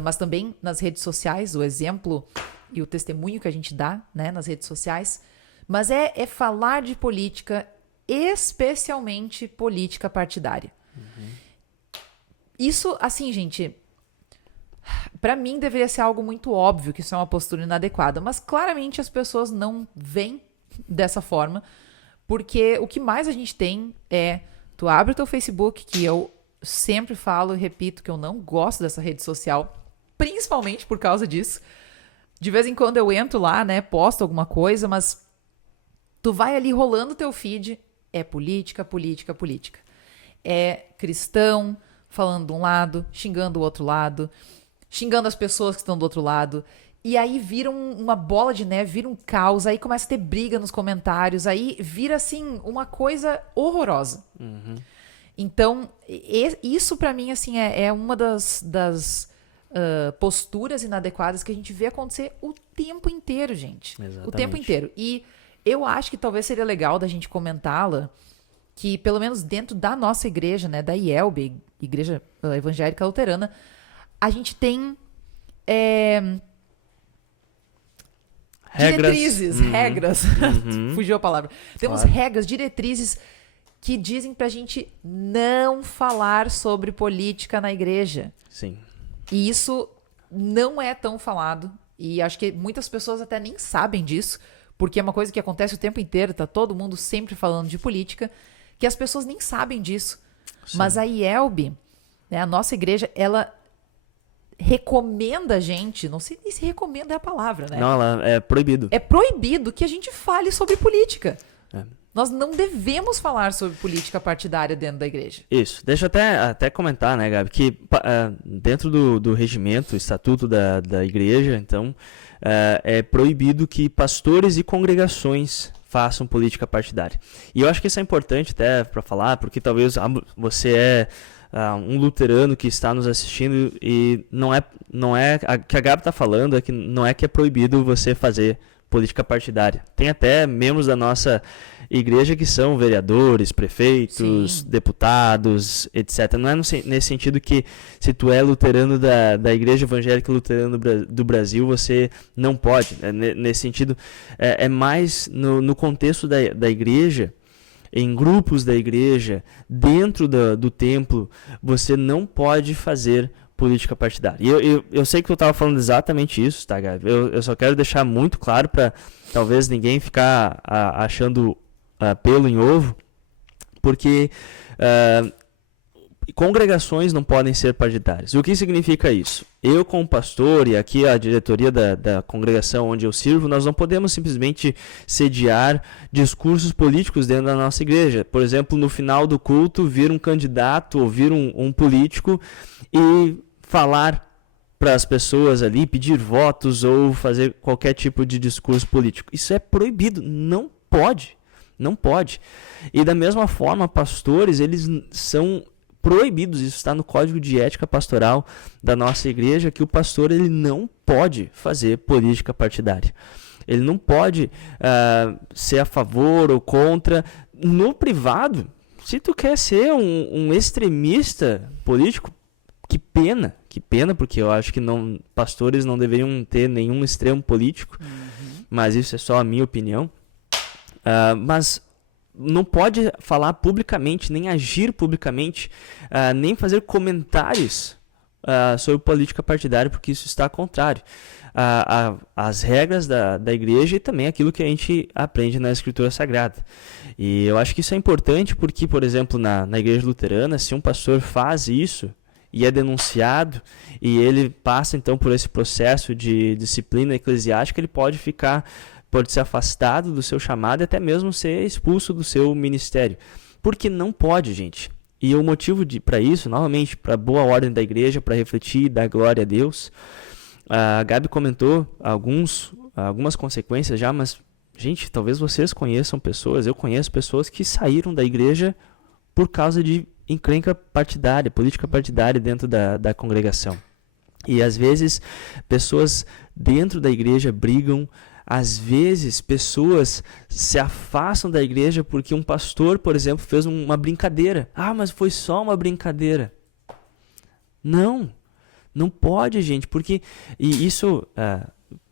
mas também nas redes sociais, o exemplo e o testemunho que a gente dá, né, nas redes sociais, mas é falar de política, especialmente política partidária. Isso, assim, gente, para mim deveria ser algo muito óbvio que isso é uma postura inadequada, mas claramente as pessoas não veem dessa forma, porque o que mais a gente tem tu abre o teu Facebook, que eu sempre falo e repito que eu não gosto dessa rede social, principalmente por causa disso. De vez em quando eu entro lá, né, posto alguma coisa, mas tu vai ali rolando o teu feed, é política. É cristão falando de um lado, xingando o outro lado, xingando as pessoas que estão do outro lado. E aí vira uma bola de neve, vira um caos, aí começa a ter briga nos comentários, aí vira, assim, uma coisa horrorosa. Então, isso pra mim, assim, é uma das posturas inadequadas que a gente vê acontecer o tempo inteiro, gente. Exatamente. O tempo inteiro. E eu acho que talvez seria legal da gente comentá-la, que pelo menos dentro da nossa igreja, né, da IELB, Igreja Evangélica Luterana, a gente tem diretrizes, regras, fugiu a palavra. Temos regras, diretrizes que dizem pra gente não falar sobre política na igreja. Sim. E isso não é tão falado, e acho que muitas pessoas até nem sabem disso, porque é uma coisa que acontece o tempo inteiro, tá todo mundo sempre falando de política, que as pessoas nem sabem disso. Sim. Mas a IELB, né, a nossa igreja, ela recomenda a gente, não sei nem se recomenda é a palavra, né? Não, ela é proibido. É proibido que a gente fale sobre política. Nós não devemos falar sobre política partidária dentro da igreja. Isso. Deixa eu até comentar, né, Gabi, que dentro do regimento, estatuto da igreja, então, é proibido que pastores e congregações façam política partidária. E eu acho que isso é importante até para falar, porque talvez você um luterano que está nos assistindo e não é que a Gabi está falando, não é que é proibido você fazer política partidária. Tem até membros da nossa igreja que são vereadores, prefeitos, Sim. deputados, etc. Não é nesse sentido que se tu é luterano da Igreja Evangélica Luterana do Brasil, você não pode. Nesse sentido, é mais no contexto da igreja, em grupos da igreja, dentro do templo, você não pode fazer política partidária. E eu sei que eu estava falando exatamente isso, tá, Gabi? Eu só quero deixar muito claro para talvez ninguém ficar achando pelo em ovo, porque congregações não podem ser partidárias. O que significa isso? Eu, como pastor, e aqui a diretoria da congregação onde eu sirvo, nós não podemos simplesmente sediar discursos políticos dentro da nossa igreja. Por exemplo, no final do culto, vir um candidato ou vir um político e falar para as pessoas ali, pedir votos ou fazer qualquer tipo de discurso político. Isso é proibido, não pode. Não pode. E da mesma forma, pastores, eles são proibidos, isso está no Código de Ética Pastoral da nossa igreja, que o pastor ele não pode fazer política partidária. Ele não pode ser a favor ou contra. No privado, se tu quer ser um extremista político, que pena, porque eu acho que pastores não deveriam ter nenhum extremo político, mas isso é só a minha opinião. Mas não pode falar publicamente, nem agir publicamente, nem fazer comentários sobre política partidária, porque isso está contrário às regras da igreja e também aquilo que a gente aprende na Escritura Sagrada. E eu acho que isso é importante porque, por exemplo, na igreja luterana, se um pastor faz isso e é denunciado e ele passa então por esse processo de disciplina eclesiástica, ele pode ser afastado do seu chamado e até mesmo ser expulso do seu ministério. Porque não pode, gente. E o motivo para isso, novamente, para a boa ordem da igreja, para refletir e dar glória a Deus. A Gabi comentou algumas consequências já, mas, gente, talvez vocês conheçam pessoas, eu conheço pessoas que saíram da igreja por causa de encrenca partidária, política partidária dentro da congregação. E às vezes pessoas dentro da igreja brigam. Às vezes, pessoas se afastam da igreja porque um pastor, por exemplo, fez uma brincadeira. Mas foi só uma brincadeira. Não pode, gente, porque... E isso,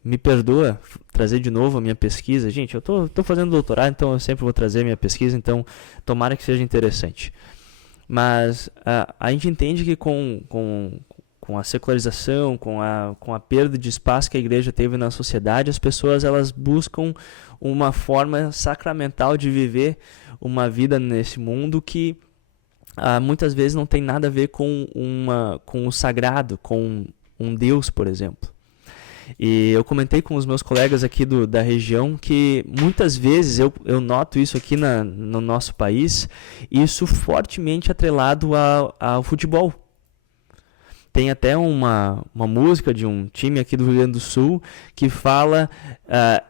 me perdoa trazer de novo a minha pesquisa. Gente, eu tô fazendo doutorado, então eu sempre vou trazer a minha pesquisa, então tomara que seja interessante. Mas a gente entende que com a secularização, com a perda de espaço que a igreja teve na sociedade, as pessoas elas buscam uma forma sacramental de viver uma vida nesse mundo que muitas vezes não tem nada a ver com o sagrado, com um Deus, por exemplo. E eu comentei com os meus colegas aqui da região que muitas vezes eu noto isso aqui no nosso país, isso fortemente atrelado ao futebol. Tem até uma música de um time aqui do Rio Grande do Sul que fala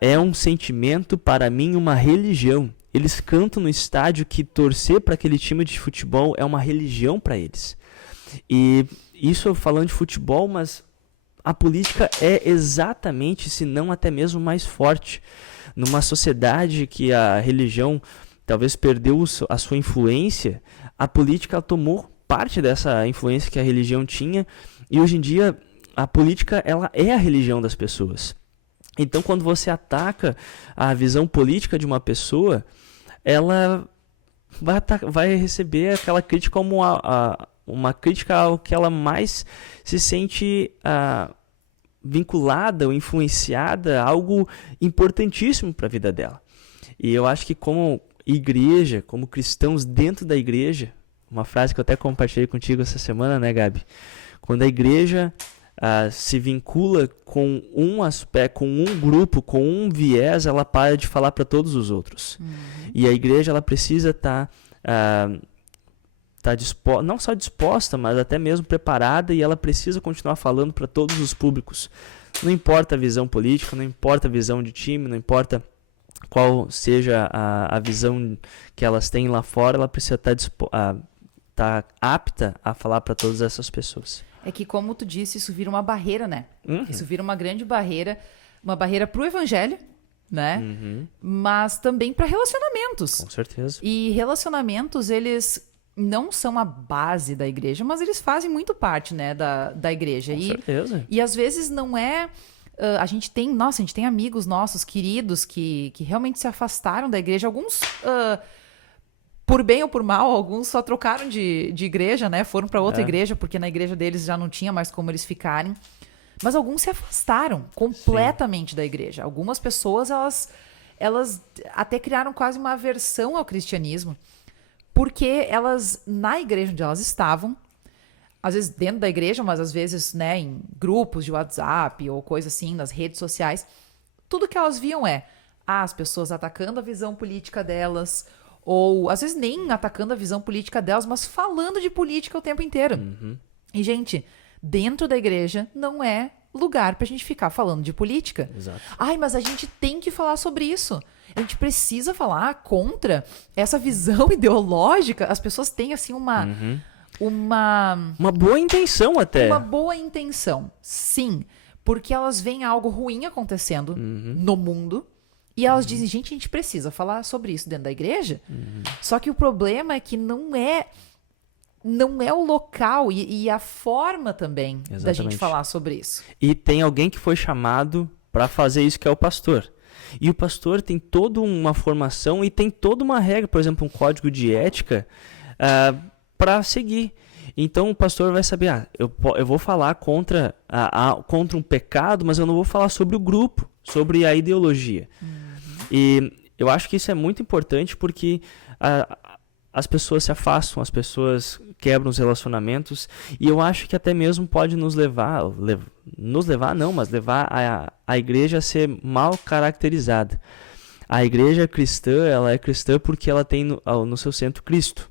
é um sentimento, para mim, uma religião. Eles cantam no estádio que torcer para aquele time de futebol é uma religião para eles. E isso falando de futebol, mas a política é exatamente, se não até mesmo mais forte. Numa sociedade que a religião talvez perdeu a sua influência, a política tomou parte dessa influência que a religião tinha, e hoje em dia a política ela é a religião das pessoas. Então, quando você ataca a visão política de uma pessoa, ela vai receber aquela crítica como uma crítica ao que ela mais se sente vinculada ou influenciada, algo importantíssimo para a vida dela. E eu acho que como igreja, como cristãos dentro da igreja, uma frase que eu até compartilhei contigo essa semana, né, Gabi? Quando a igreja se vincula com um aspecto, com um grupo, com um viés, ela para de falar para todos os outros. E a igreja ela precisa estar não só disposta, mas até mesmo preparada, e ela precisa continuar falando para todos os públicos. Não importa a visão política, não importa a visão de time, não importa qual seja a visão que elas têm lá fora, ela precisa estar tá apta a falar para todas essas pessoas. É que, como tu disse, isso vira uma barreira, né? Uhum. Isso vira uma grande barreira, uma barreira pro evangelho, né? Uhum. Mas também para relacionamentos. Com certeza. E relacionamentos, eles não são a base da igreja, mas eles fazem muito parte, né, da igreja. Com certeza. E às vezes não é... a gente tem amigos nossos, queridos, que realmente se afastaram da igreja. Alguns, por bem ou por mal, alguns só trocaram de igreja, né? Foram para outra igreja, porque na igreja deles já não tinha mais como eles ficarem. Mas alguns se afastaram completamente da igreja. Algumas pessoas, elas até criaram quase uma aversão ao cristianismo, porque elas, na igreja onde elas estavam, às vezes dentro da igreja, mas às vezes, né, em grupos de WhatsApp ou coisa assim, nas redes sociais, tudo que elas viam as pessoas atacando a visão política delas, ou às vezes nem atacando a visão política delas, mas falando de política o tempo inteiro. Uhum. E, gente, dentro da igreja não é lugar pra gente ficar falando de política. Exato. Ai, mas a gente tem que falar sobre isso. A gente precisa falar contra essa visão ideológica. As pessoas têm, assim, uma boa intenção até. Uma boa intenção, sim. Porque elas veem algo ruim acontecendo no mundo e elas dizem, gente, a gente precisa falar sobre isso dentro da igreja. Só que o problema é que não é o local e a forma também da gente Exatamente. falar sobre isso. E tem alguém que foi chamado para fazer isso, que é o pastor. E o pastor tem toda uma formação e tem toda uma regra, por exemplo, um código de ética para seguir. Então o pastor vai saber, eu vou falar contra um pecado, mas eu não vou falar sobre o grupo, sobre a ideologia. E eu acho que isso é muito importante porque as pessoas se afastam, as pessoas quebram os relacionamentos, e eu acho que até mesmo pode nos levar a igreja a ser mal caracterizada. A igreja cristã, ela é cristã porque ela tem no seu centro Cristo.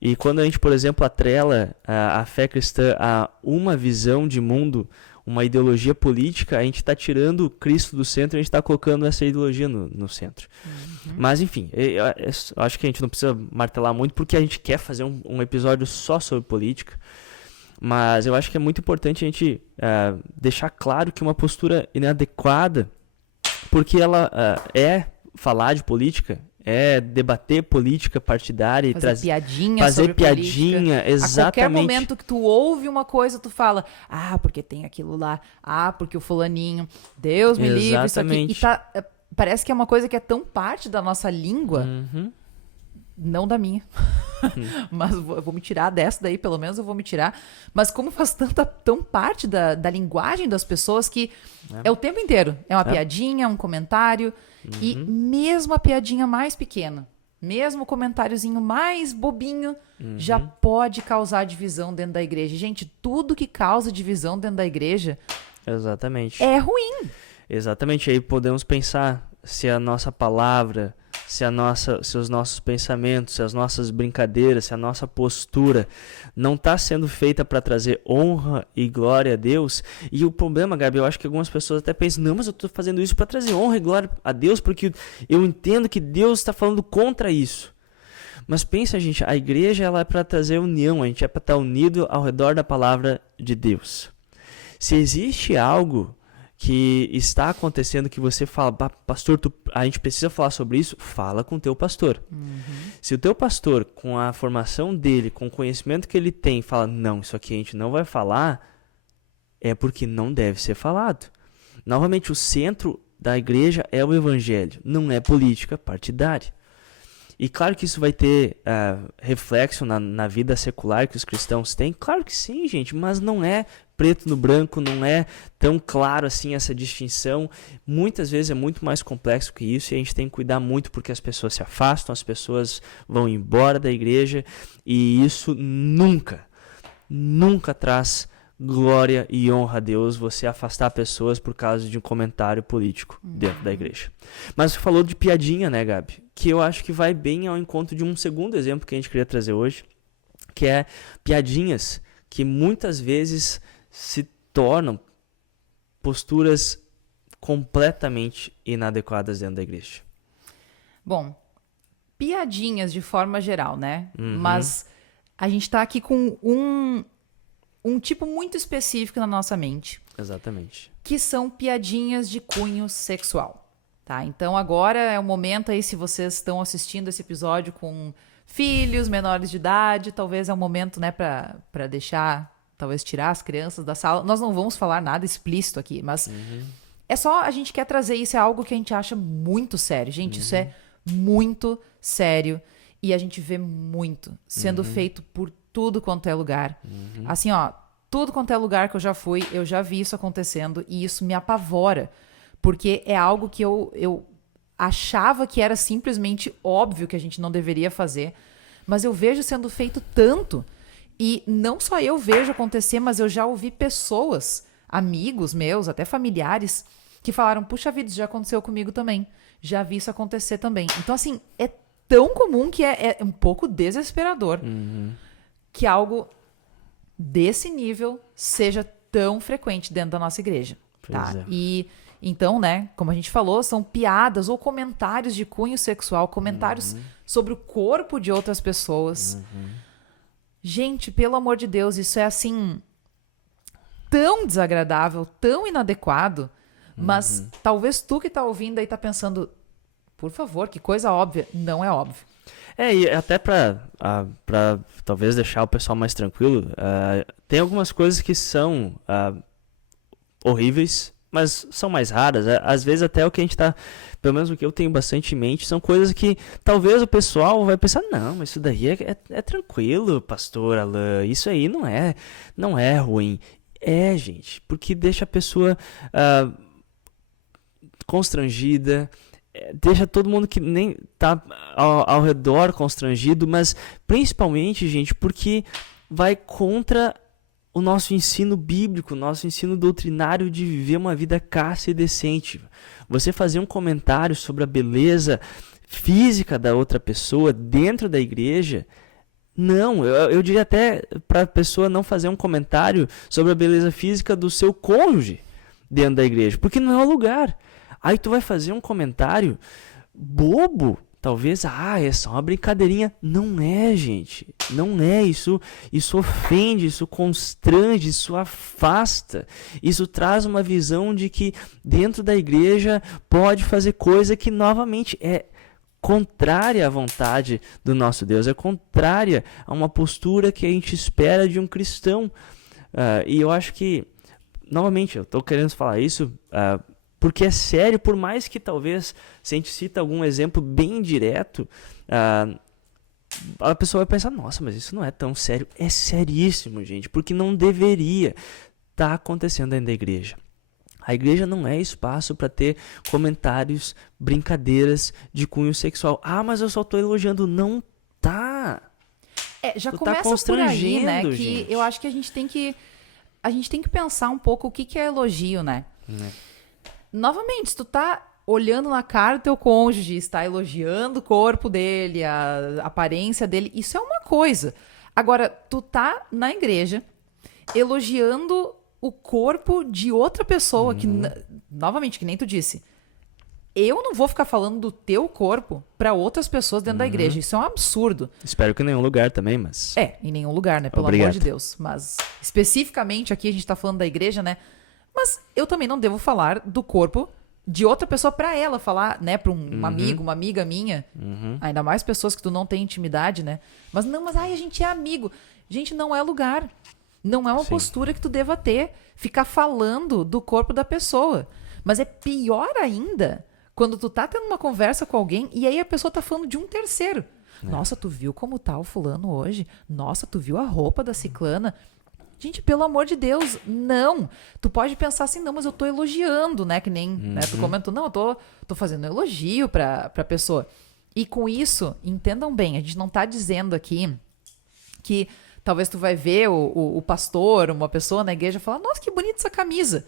E quando a gente, por exemplo, atrela a fé cristã a uma visão de mundo, uma ideologia política, a gente está tirando Cristo do centro, a gente está colocando essa ideologia no centro. Mas, enfim, eu acho que a gente não precisa martelar muito, porque a gente quer fazer um episódio só sobre política. Mas eu acho que é muito importante a gente deixar claro que uma postura inadequada, porque ela é falar de política, é debater política partidária e fazer piadinha fazer sobre piadinha, política. exatamente. A qualquer momento que tu ouve uma coisa, tu fala, porque tem aquilo lá, porque o fulaninho, Deus me livre, isso aqui. E parece que é uma coisa que é tão parte da nossa língua, não da minha. Mas eu vou me tirar dessa daí, pelo menos eu vou me tirar. Mas como faz tão parte da linguagem das pessoas que é o tempo inteiro. É uma piadinha, é um comentário. E mesmo a piadinha mais pequena, mesmo o comentáriozinho mais bobinho, já pode causar divisão dentro da igreja. Gente, tudo que causa divisão dentro da igreja Exatamente. É ruim. Exatamente. Aí podemos pensar se a nossa palavra, se os nossos pensamentos, se as nossas brincadeiras, se a nossa postura não está sendo feita para trazer honra e glória a Deus. E o problema, Gabi, eu acho que algumas pessoas até pensam, não, mas eu estou fazendo isso para trazer honra e glória a Deus, porque eu entendo que Deus está falando contra isso. Mas pensa, gente, a igreja ela é para trazer união, a gente é para estar unido ao redor da palavra de Deus. Se existe algo que está acontecendo que você fala, pastor, a gente precisa falar sobre isso, fala com o teu pastor. Se o teu pastor, com a formação dele, com o conhecimento que ele tem, fala, não, isso aqui a gente não vai falar, é porque não deve ser falado. Novamente, o centro da igreja é o evangelho, não é política partidária. E claro que isso vai ter reflexo na vida secular que os cristãos têm. Claro que sim, gente, mas não é preto no branco, não é tão claro assim essa distinção. Muitas vezes é muito mais complexo que isso e a gente tem que cuidar muito porque as pessoas se afastam, as pessoas vão embora da igreja e isso nunca traz glória e honra a Deus, você afastar pessoas por causa de um comentário político dentro da igreja. Mas você falou de piadinha, né, Gabi? Que eu acho que vai bem ao encontro de um segundo exemplo que a gente queria trazer hoje, que é piadinhas que muitas vezes se tornam posturas completamente inadequadas dentro da igreja. Bom, piadinhas de forma geral, né? Mas a gente tá aqui com um tipo muito específico na nossa mente, Exatamente. que são piadinhas de cunho sexual, tá? Então agora é o momento aí, se vocês estão assistindo esse episódio com filhos menores de idade, talvez é o momento, né, pra deixar, talvez tirar as crianças da sala. Nós não vamos falar nada explícito aqui, mas é só, a gente quer trazer isso, é algo que a gente acha muito sério. Gente, isso é muito sério e a gente vê muito sendo feito por tudo quanto é lugar. Assim, ó, tudo quanto é lugar que eu já fui, eu já vi isso acontecendo e isso me apavora, porque é algo que eu achava que era simplesmente óbvio que a gente não deveria fazer, mas eu vejo sendo feito tanto, e não só eu vejo acontecer, mas eu já ouvi pessoas, amigos meus, até familiares, que falaram, puxa vida, isso já aconteceu comigo também, já vi isso acontecer também. Então, assim, é tão comum que é um pouco desesperador que algo desse nível seja tão frequente dentro da nossa igreja, tá? Pois é. E então, né, como a gente falou, são piadas ou comentários de cunho sexual, comentários sobre o corpo de outras pessoas. Gente, pelo amor de Deus, isso é assim tão desagradável, tão inadequado, mas talvez tu que tá ouvindo aí tá pensando, por favor, que coisa óbvia. Não é óbvio. E até pra talvez deixar o pessoal mais tranquilo, tem algumas coisas que são horríveis, mas são mais raras. Às vezes até o que a gente tá, pelo menos o que eu tenho bastante em mente, são coisas que talvez o pessoal vai pensar, não, mas isso daí é tranquilo, pastor Alain, isso aí não é ruim. É, gente, porque deixa a pessoa constrangida, deixa todo mundo que nem tá ao redor constrangido, mas principalmente, gente, porque vai contra o nosso ensino bíblico, o nosso ensino doutrinário de viver uma vida casta e decente. Você fazer um comentário sobre a beleza física da outra pessoa dentro da igreja, não, eu diria até para a pessoa não fazer um comentário sobre a beleza física do seu cônjuge dentro da igreja, porque não é o lugar. Aí tu vai fazer um comentário bobo, talvez, é só uma brincadeirinha. Não é, gente. Não é. Isso ofende, isso constrange, isso afasta. Isso traz uma visão de que dentro da igreja pode fazer coisa que, novamente, é contrária à vontade do nosso Deus. É contrária a uma postura que a gente espera de um cristão. E eu acho que, novamente, eu estou querendo falar isso porque é sério, por mais que talvez, se a gente cita algum exemplo bem direto, a pessoa vai pensar, nossa, mas isso não é tão sério. É seríssimo, gente, porque não deveria estar acontecendo dentro da igreja. A igreja não é espaço para ter comentários, brincadeiras de cunho sexual. mas eu só estou elogiando. Não tá. Já tu começa tá por aí, né? Que gente. eu acho que a gente tem que pensar um pouco o que é elogio, né? Novamente, se tu tá olhando na cara do teu cônjuge, está elogiando o corpo dele, a aparência dele, isso é uma coisa. Agora, tu tá na igreja elogiando o corpo de outra pessoa, que, novamente, que nem tu disse, eu não vou ficar falando do teu corpo para outras pessoas dentro da igreja. Isso é um absurdo. Espero que em nenhum lugar também, mas... em nenhum lugar, né? Pelo Obrigado. amor de Deus. Mas, especificamente aqui, a gente tá falando da igreja, né? Mas eu também não devo falar do corpo de outra pessoa pra ela falar, né? Pra um amigo, uma amiga minha. Ainda mais pessoas que tu não tem intimidade, né? Mas a gente é amigo. Gente, não é lugar. Não é uma postura que tu deva ter. Ficar falando do corpo da pessoa. Mas é pior ainda quando tu tá tendo uma conversa com alguém e aí a pessoa tá falando de um terceiro. Nossa, tu viu como tá o fulano hoje? Nossa, tu viu a roupa da ciclana? Gente, pelo amor de Deus, não. Tu pode pensar assim, não, mas eu tô elogiando, né? Que nem né, tu comentou, não, eu tô fazendo elogio pra pessoa. E com isso, entendam bem, a gente não tá dizendo aqui que talvez tu vai ver o pastor, uma pessoa na igreja falar, nossa, que bonita essa camisa.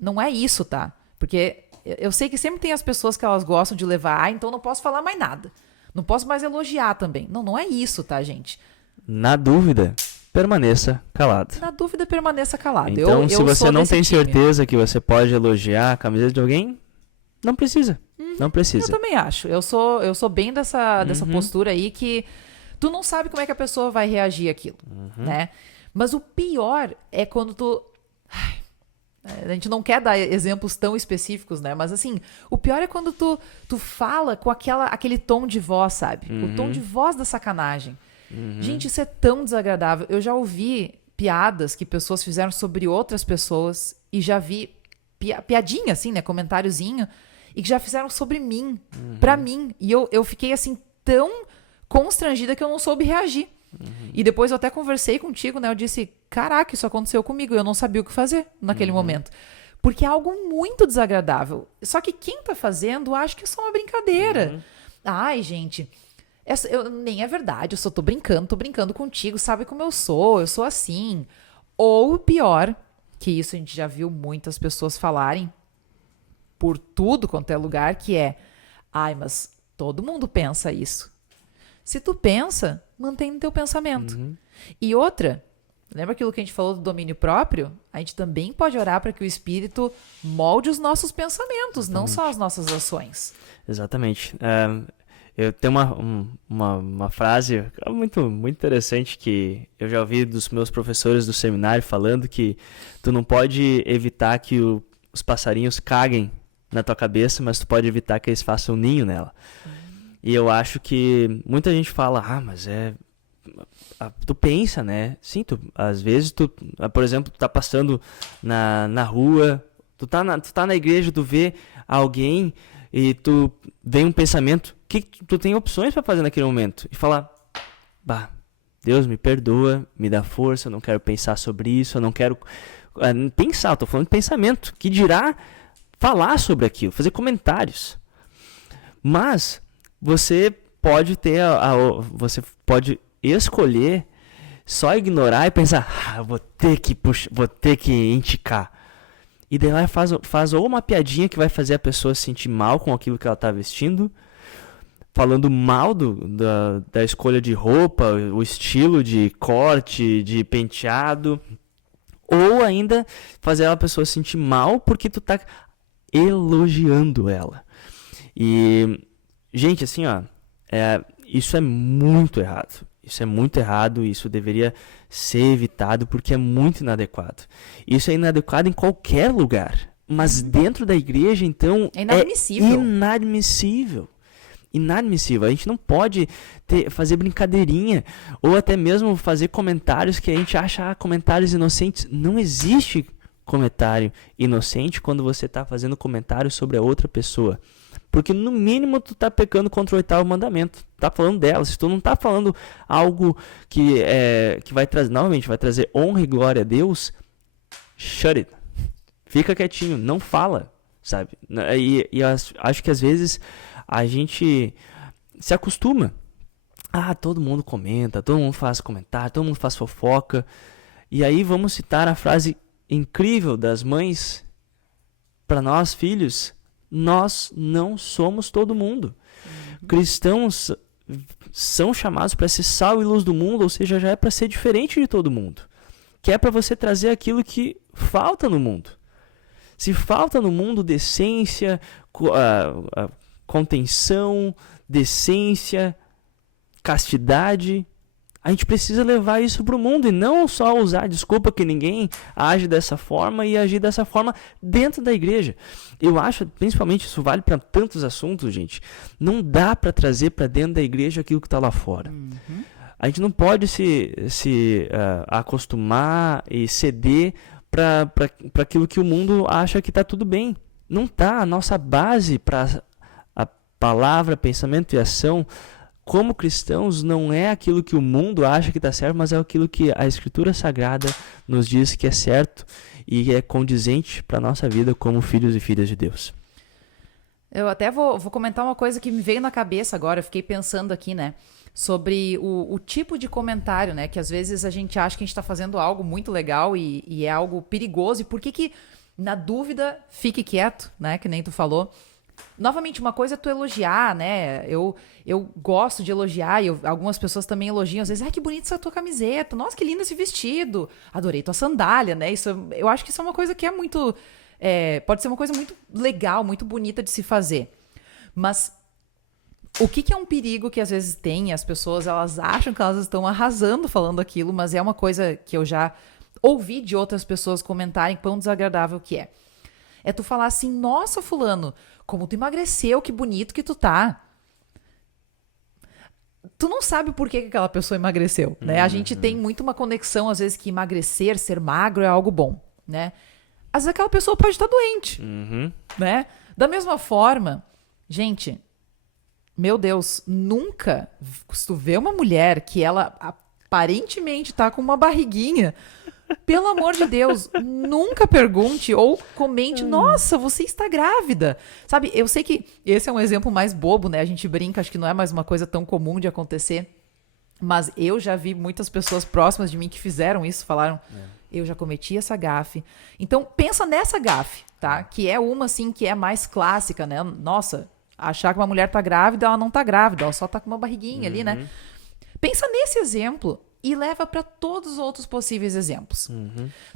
Não é isso, tá? Porque eu sei que sempre tem as pessoas que elas gostam de levar, então não posso falar mais nada. Não posso mais elogiar também. Não é isso, tá, gente? Na dúvida, permaneça calado. Na dúvida, permaneça calado. Então, se você não tem time. certeza que você pode elogiar a camisa de alguém, não precisa. Não precisa. Eu também acho. Eu sou bem dessa postura aí que Tu não sabe como é que a pessoa vai reagir àquilo, né? Mas o pior é quando tu... A gente não quer dar exemplos tão específicos, né? Mas assim, o pior é quando tu fala com aquele tom de voz, sabe? O tom de voz da sacanagem. Gente, isso é tão desagradável. Eu já ouvi piadas que pessoas fizeram sobre outras pessoas e já vi piadinha, assim, né? Comentáriozinho. E que já fizeram sobre mim, pra mim. E eu fiquei, assim, tão constrangida que eu não soube reagir. E depois eu até conversei contigo, né? Eu disse, caraca, isso aconteceu comigo. Eu não sabia o que fazer naquele momento. Porque é algo muito desagradável. Só que quem tá fazendo acha que é só uma brincadeira. Ai, gente, nem é verdade. Eu só tô brincando contigo. Sabe como eu sou assim. Ou pior, que isso a gente já viu muitas pessoas falarem por tudo quanto é lugar, que é, ai, mas todo mundo pensa isso. Se tu pensa, mantém no teu pensamento. E outra, lembra aquilo que a gente falou do domínio próprio? A gente também pode orar para que o Espírito molde os nossos pensamentos, não só as nossas ações. Exatamente. Eu tenho uma frase muito, muito interessante que eu já ouvi dos meus professores do seminário falando que tu não pode evitar que os passarinhos caguem na tua cabeça, mas tu pode evitar que eles façam um ninho nela. E eu acho que muita gente fala, mas tu pensa, né? Sim, às vezes por exemplo, tu tá passando na rua, tu tá na igreja, tu vê alguém e tu vem um pensamento que tu tem opções para fazer naquele momento e falar, Deus me perdoa, me dá força, eu não quero pensar sobre isso, eu não quero pensar, eu tô falando de pensamento, que dirá falar sobre aquilo, fazer comentários. Mas você pode você pode escolher só ignorar e pensar, vou ter que indicar. E daí ela faz ou uma piadinha que vai fazer a pessoa se sentir mal com aquilo que ela está vestindo, falando mal da escolha de roupa, o estilo de corte, de penteado, ou ainda fazer a pessoa se sentir mal porque tu tá elogiando ela. E, gente, assim, isso é muito errado. Isso é muito errado, isso deveria ser evitado porque é muito inadequado. Isso é inadequado em qualquer lugar, mas dentro da igreja, então, é inadmissível. Inadmissível. A gente não pode fazer brincadeirinha ou até mesmo fazer comentários que a gente acha comentários inocentes. Não existe comentário inocente quando você está fazendo comentário sobre a outra pessoa. Porque no mínimo tu tá pecando contra o 8º mandamento. Tá falando dela. Se tu não tá falando algo que vai trazer, novamente, vai trazer honra e glória a Deus, shut it. Fica quietinho, não fala, sabe? E acho que às vezes a gente se acostuma. Todo mundo comenta, todo mundo faz comentário, todo mundo faz fofoca. E aí vamos citar a frase incrível das mães para nós, filhos: nós não somos todo mundo. Cristãos são chamados para ser sal e luz do mundo, ou seja, já é para ser diferente de todo mundo. Que é para você trazer aquilo que falta no mundo. Se falta no mundo decência, contenção, decência, castidade, a gente precisa levar isso para o mundo e não só usar a desculpa que ninguém age dessa forma e agir dessa forma dentro da igreja. Eu acho, principalmente, isso vale para tantos assuntos, gente. Não dá para trazer para dentro da igreja aquilo que está lá fora. A gente não pode se acostumar e ceder para aquilo que o mundo acha que está tudo bem. Não está. A nossa base para a palavra, pensamento e ação como cristãos não é aquilo que o mundo acha que está certo, mas é aquilo que a Escritura Sagrada nos diz que é certo e é condizente para a nossa vida como filhos e filhas de Deus. Eu até vou comentar uma coisa que me veio na cabeça agora, eu fiquei pensando aqui, né? Sobre o tipo de comentário, né? Que às vezes a gente acha que a gente está fazendo algo muito legal e é algo perigoso. E por que, na dúvida, fique quieto, né? Que nem tu falou. Novamente, uma coisa é tu elogiar, né? Eu gosto de elogiar e algumas pessoas também elogiam. Às vezes, que bonita essa tua camiseta. Nossa, que lindo esse vestido. Adorei tua sandália, né? Eu acho que isso é uma coisa que é muito... pode ser uma coisa muito legal, muito bonita de se fazer. Mas o que é um perigo que às vezes tem, as pessoas elas acham que elas estão arrasando falando aquilo, mas é uma coisa que eu já ouvi de outras pessoas comentarem quão desagradável que é. É tu falar assim, nossa, fulano, como tu emagreceu, que bonito que tu tá. Tu não sabe por que aquela pessoa emagreceu, né? A gente tem muito uma conexão, às vezes, que emagrecer, ser magro é algo bom, né? Às vezes aquela pessoa pode estar doente, né? Da mesma forma, gente, meu Deus, nunca, se tu vê uma mulher que ela aparentemente tá com uma barriguinha, pelo amor de Deus, nunca pergunte ou comente, nossa, você está grávida. Sabe, eu sei que esse é um exemplo mais bobo, né? A gente brinca, acho que não é mais uma coisa tão comum de acontecer. Mas eu já vi muitas pessoas próximas de mim que fizeram isso, falaram, eu já cometi essa gafe. Então, pensa nessa gafe, tá? Que é uma, assim, que é mais clássica, né? Nossa, achar que uma mulher tá grávida, ela não tá grávida, ela só tá com uma barriguinha ali, né? Pensa nesse exemplo e leva para todos os outros possíveis exemplos.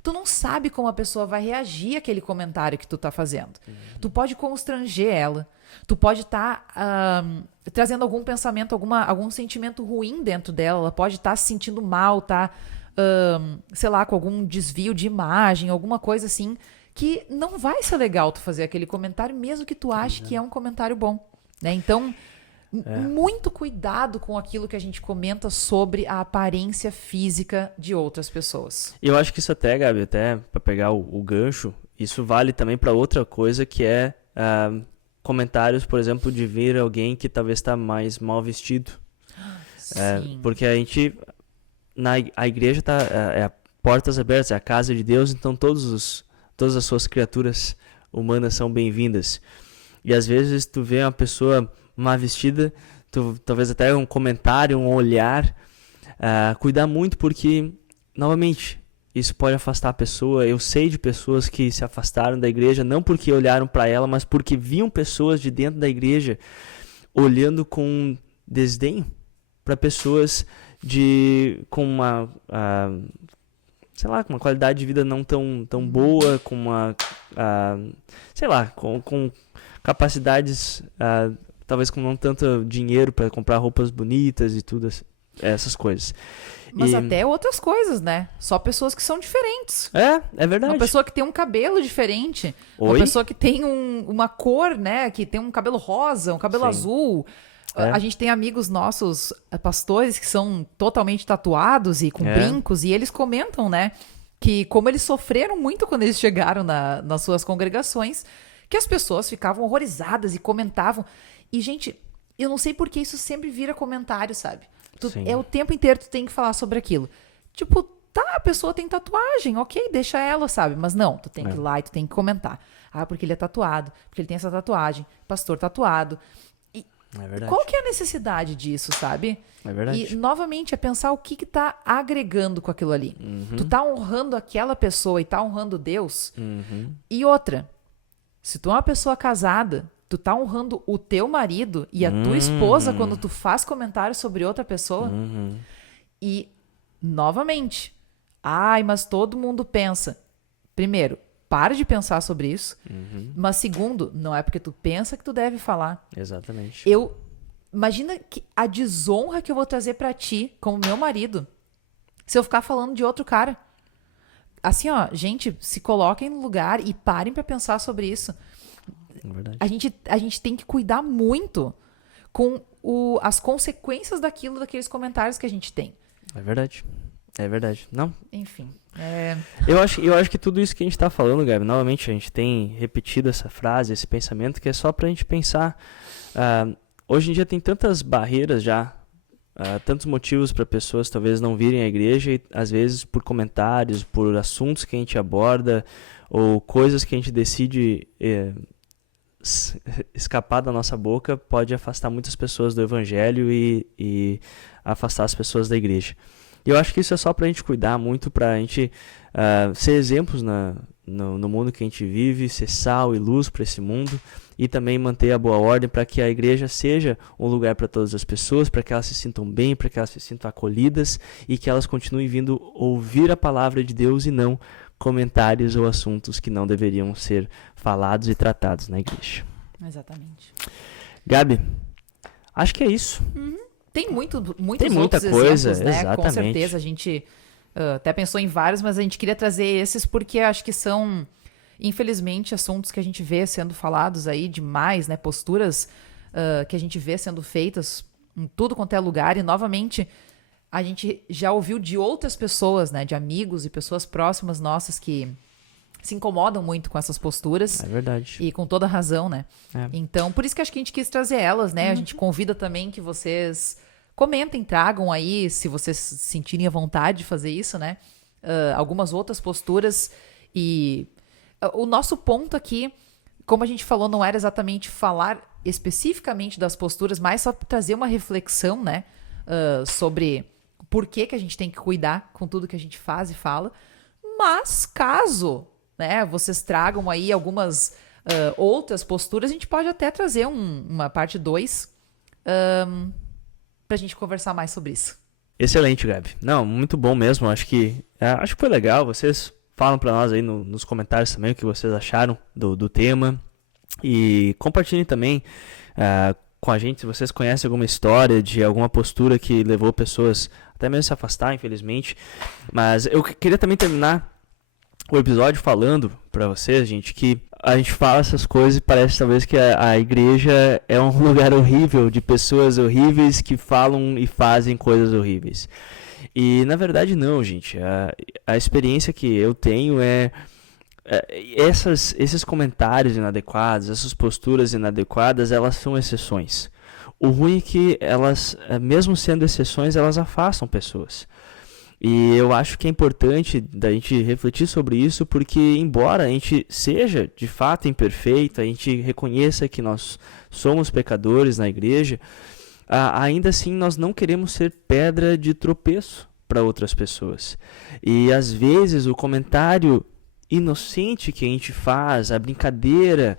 Tu não sabe como a pessoa vai reagir àquele comentário que tu tá fazendo. Tu pode constranger ela. Tu pode estar trazendo algum pensamento, algum sentimento ruim dentro dela. Ela pode estar se sentindo mal, sei lá, com algum desvio de imagem, alguma coisa assim, que não vai ser legal tu fazer aquele comentário, mesmo que tu ache que é um comentário bom, né? Então, muito cuidado com aquilo que a gente comenta sobre a aparência física de outras pessoas. Eu acho que isso até, Gabi, até para pegar o gancho, isso vale também para outra coisa que é comentários, por exemplo, de ver alguém que talvez está mais mal vestido. Sim. Porque a gente, a igreja é portas abertas, é a casa de Deus, então todas as suas criaturas humanas são bem-vindas. E às vezes tu vê uma pessoa mal vestida, talvez até um comentário, um olhar, cuidar muito porque, novamente, isso pode afastar a pessoa. Eu sei de pessoas que se afastaram da igreja, não porque olharam para ela, mas porque viam pessoas de dentro da igreja olhando com desdém para pessoas com uma, sei lá, com uma qualidade de vida não tão boa, com uma, sei lá, com capacidades, talvez com não tanto dinheiro para comprar roupas bonitas e tudo essas coisas. Mas até outras coisas, né? Só pessoas que são diferentes. É verdade. Uma pessoa que tem um cabelo diferente. Uma pessoa que tem uma cor, né? Que tem um cabelo rosa, um cabelo azul. A gente tem amigos nossos, pastores, que são totalmente tatuados e com brincos. E eles comentam, né? Que como eles sofreram muito quando eles chegaram nas suas congregações, que as pessoas ficavam horrorizadas e comentavam. E, gente, eu não sei por que isso sempre vira comentário, sabe? O tempo inteiro tu tem que falar sobre aquilo. Tipo, tá, a pessoa tem tatuagem, ok, deixa ela, sabe? Mas não, tu tem que ir lá e tu tem que comentar. Porque ele é tatuado, porque ele tem essa tatuagem, pastor tatuado. E é verdade. Qual que é a necessidade disso, sabe? É verdade. E, novamente, é pensar o que tá agregando com aquilo ali. Tu tá honrando aquela pessoa e tá honrando Deus. E outra, se tu é uma pessoa casada, tu tá honrando o teu marido e a tua esposa quando tu faz comentários sobre outra pessoa. E, novamente, mas todo mundo pensa. Primeiro, para de pensar sobre isso. Mas segundo, não é porque tu pensa que tu deve falar. Exatamente. Imagina a desonra que eu vou trazer pra ti, como meu marido, se eu ficar falando de outro cara. Assim, gente, se coloquem no lugar e parem pra pensar sobre isso. Verdade. A gente tem que cuidar muito com as consequências daqueles comentários que a gente tem. É verdade. É verdade. Não. Enfim. Eu acho que tudo isso que a gente tá falando, Gabi, novamente, a gente tem repetido essa frase, esse pensamento, que é só pra gente pensar. Hoje em dia tem tantas barreiras já, tantos motivos para pessoas talvez não virem à igreja, e às vezes por comentários, por assuntos que a gente aborda, ou coisas que a gente decide escapar da nossa boca, pode afastar muitas pessoas do evangelho e afastar as pessoas da igreja. E eu acho que isso é só pra gente cuidar muito, pra gente ser exemplos no mundo que a gente vive, ser sal e luz para esse mundo, e também manter a boa ordem para que a igreja seja um lugar para todas as pessoas, para que elas se sintam bem, para que elas se sintam acolhidas e que elas continuem vindo ouvir a palavra de Deus e não comentários ou assuntos que não deveriam ser falados e tratados na igreja. Exatamente. Gabi, Acho que é isso. Tem muitos Tem muita outros coisa, exemplos, né? Com exatamente. certeza a gente até pensou em vários, mas a gente queria trazer esses porque acho que são, infelizmente, assuntos que a gente vê sendo falados aí demais, né? Posturas que a gente vê sendo feitas em tudo quanto é lugar. E, novamente, a gente já ouviu de outras pessoas, né? De amigos e pessoas próximas nossas que se incomodam muito com essas posturas. É verdade. E com toda razão, né? É. Então, por isso que acho que a gente quis trazer elas, né? A gente convida também que vocês comentem, tragam aí, se vocês sentirem a vontade de fazer isso, né? Algumas outras posturas. E o nosso ponto aqui, como a gente falou, não era exatamente falar especificamente das posturas, mas só trazer uma reflexão, né? Sobre por que a gente tem que cuidar com tudo que a gente faz e fala. Mas caso, né, vocês tragam aí algumas outras posturas, a gente pode até trazer uma parte 2 pra gente conversar mais sobre isso. Excelente, Gabi. Não, muito bom mesmo. Acho que foi legal. Vocês falam pra nós aí nos comentários também o que vocês acharam do tema. E compartilhem também com a gente se vocês conhecem alguma história de alguma postura que levou pessoas até mesmo se afastar, infelizmente. Mas eu queria também terminar o episódio falando pra vocês, gente, que a gente fala essas coisas e parece talvez que a igreja é um lugar horrível, de pessoas horríveis que falam e fazem coisas horríveis. E na verdade não, gente. A experiência que eu tenho esses comentários inadequados, essas posturas inadequadas, elas são exceções. O ruim é que elas, mesmo sendo exceções, elas afastam pessoas. E eu acho que é importante da gente refletir sobre isso, porque embora a gente seja de fato imperfeito, a gente reconheça que nós somos pecadores na igreja, ainda assim nós não queremos ser pedra de tropeço para outras pessoas. E às vezes o comentário inocente que a gente faz, a brincadeira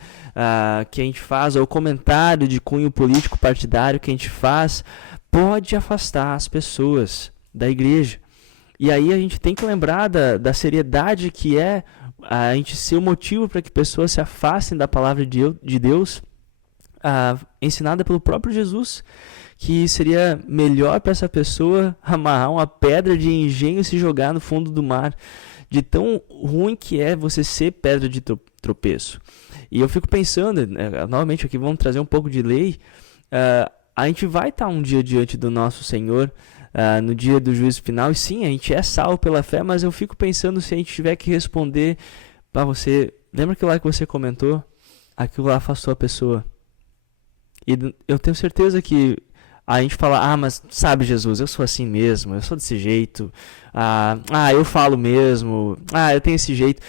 que a gente faz, ou o comentário de cunho político partidário que a gente faz, pode afastar as pessoas da igreja. E aí a gente tem que lembrar da seriedade que é a gente ser o motivo para que pessoas se afastem da palavra de Deus, ensinada pelo próprio Jesus, que seria melhor para essa pessoa amarrar uma pedra de engenho e se jogar no fundo do mar, de tão ruim que é você ser pedra de tropeço. E eu fico pensando, novamente aqui vamos trazer um pouco de lei, a gente vai estar um dia diante do nosso Senhor, no dia do juízo final, e sim, a gente é salvo pela fé, mas eu fico pensando se a gente tiver que responder para você, lembra aquilo lá que você comentou? Aquilo lá afastou a pessoa. E eu tenho certeza que a gente fala, mas sabe Jesus, eu sou assim mesmo, eu sou desse jeito, eu falo mesmo, eu tenho esse jeito.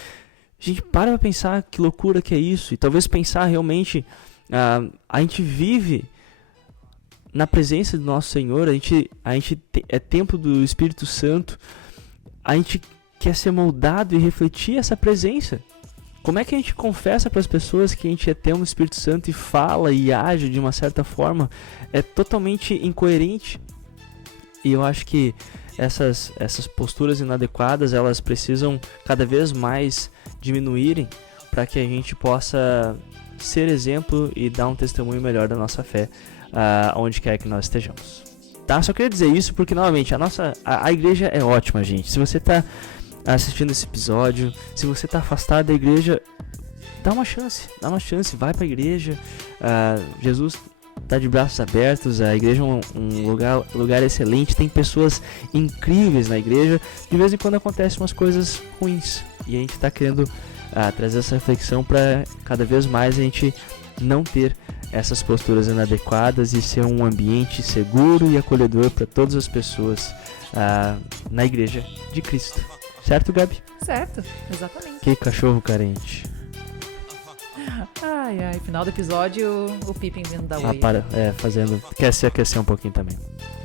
Gente, para pensar que loucura que é isso, e talvez pensar realmente, a gente vive na presença do nosso Senhor, a gente é templo do Espírito Santo, a gente quer ser moldado e refletir essa presença. Como é que a gente confessa para as pessoas que a gente é templo do Espírito Santo e fala e age de uma certa forma? É totalmente incoerente. E eu acho que essas posturas inadequadas, elas precisam cada vez mais diminuírem para que a gente possa ser exemplo e dar um testemunho melhor da nossa fé, onde quer que nós estejamos. Tá? Só queria dizer isso porque, novamente, a igreja é ótima, gente. Se você está assistindo esse episódio, se você está afastado da igreja, dá uma chance, vai para a igreja. Jesus está de braços abertos, a igreja é um lugar excelente, tem pessoas incríveis na igreja. De vez em quando acontecem umas coisas ruins e a gente está querendo trazer essa reflexão para cada vez mais a gente não ter essas posturas inadequadas e ser um ambiente seguro e acolhedor para todas as pessoas na igreja de Cristo. Certo, Gabi? Certo, exatamente. Que cachorro carente. Ai, final do episódio, o Pippin vindo da oi. Quer se aquecer um pouquinho também.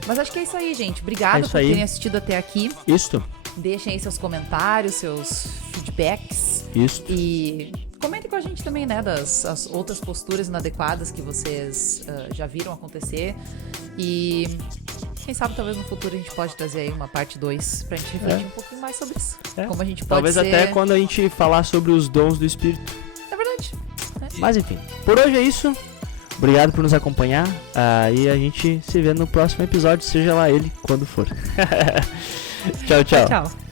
Mas acho que é isso aí, gente. Obrigado por terem assistido até aqui. Isto. Deixem aí seus comentários, seus feedbacks. Isto. E comentem com a gente também, né, das outras posturas inadequadas que vocês já viram acontecer. E quem sabe talvez no futuro a gente pode trazer aí uma parte 2 pra gente refletir um pouquinho mais sobre isso. Como a gente pode talvez até quando a gente falar sobre os dons do Espírito. É verdade. Mas enfim, por hoje é isso. Obrigado por nos acompanhar. E a gente se vê no próximo episódio, seja lá ele quando for. Tchau, tchau. Tchau.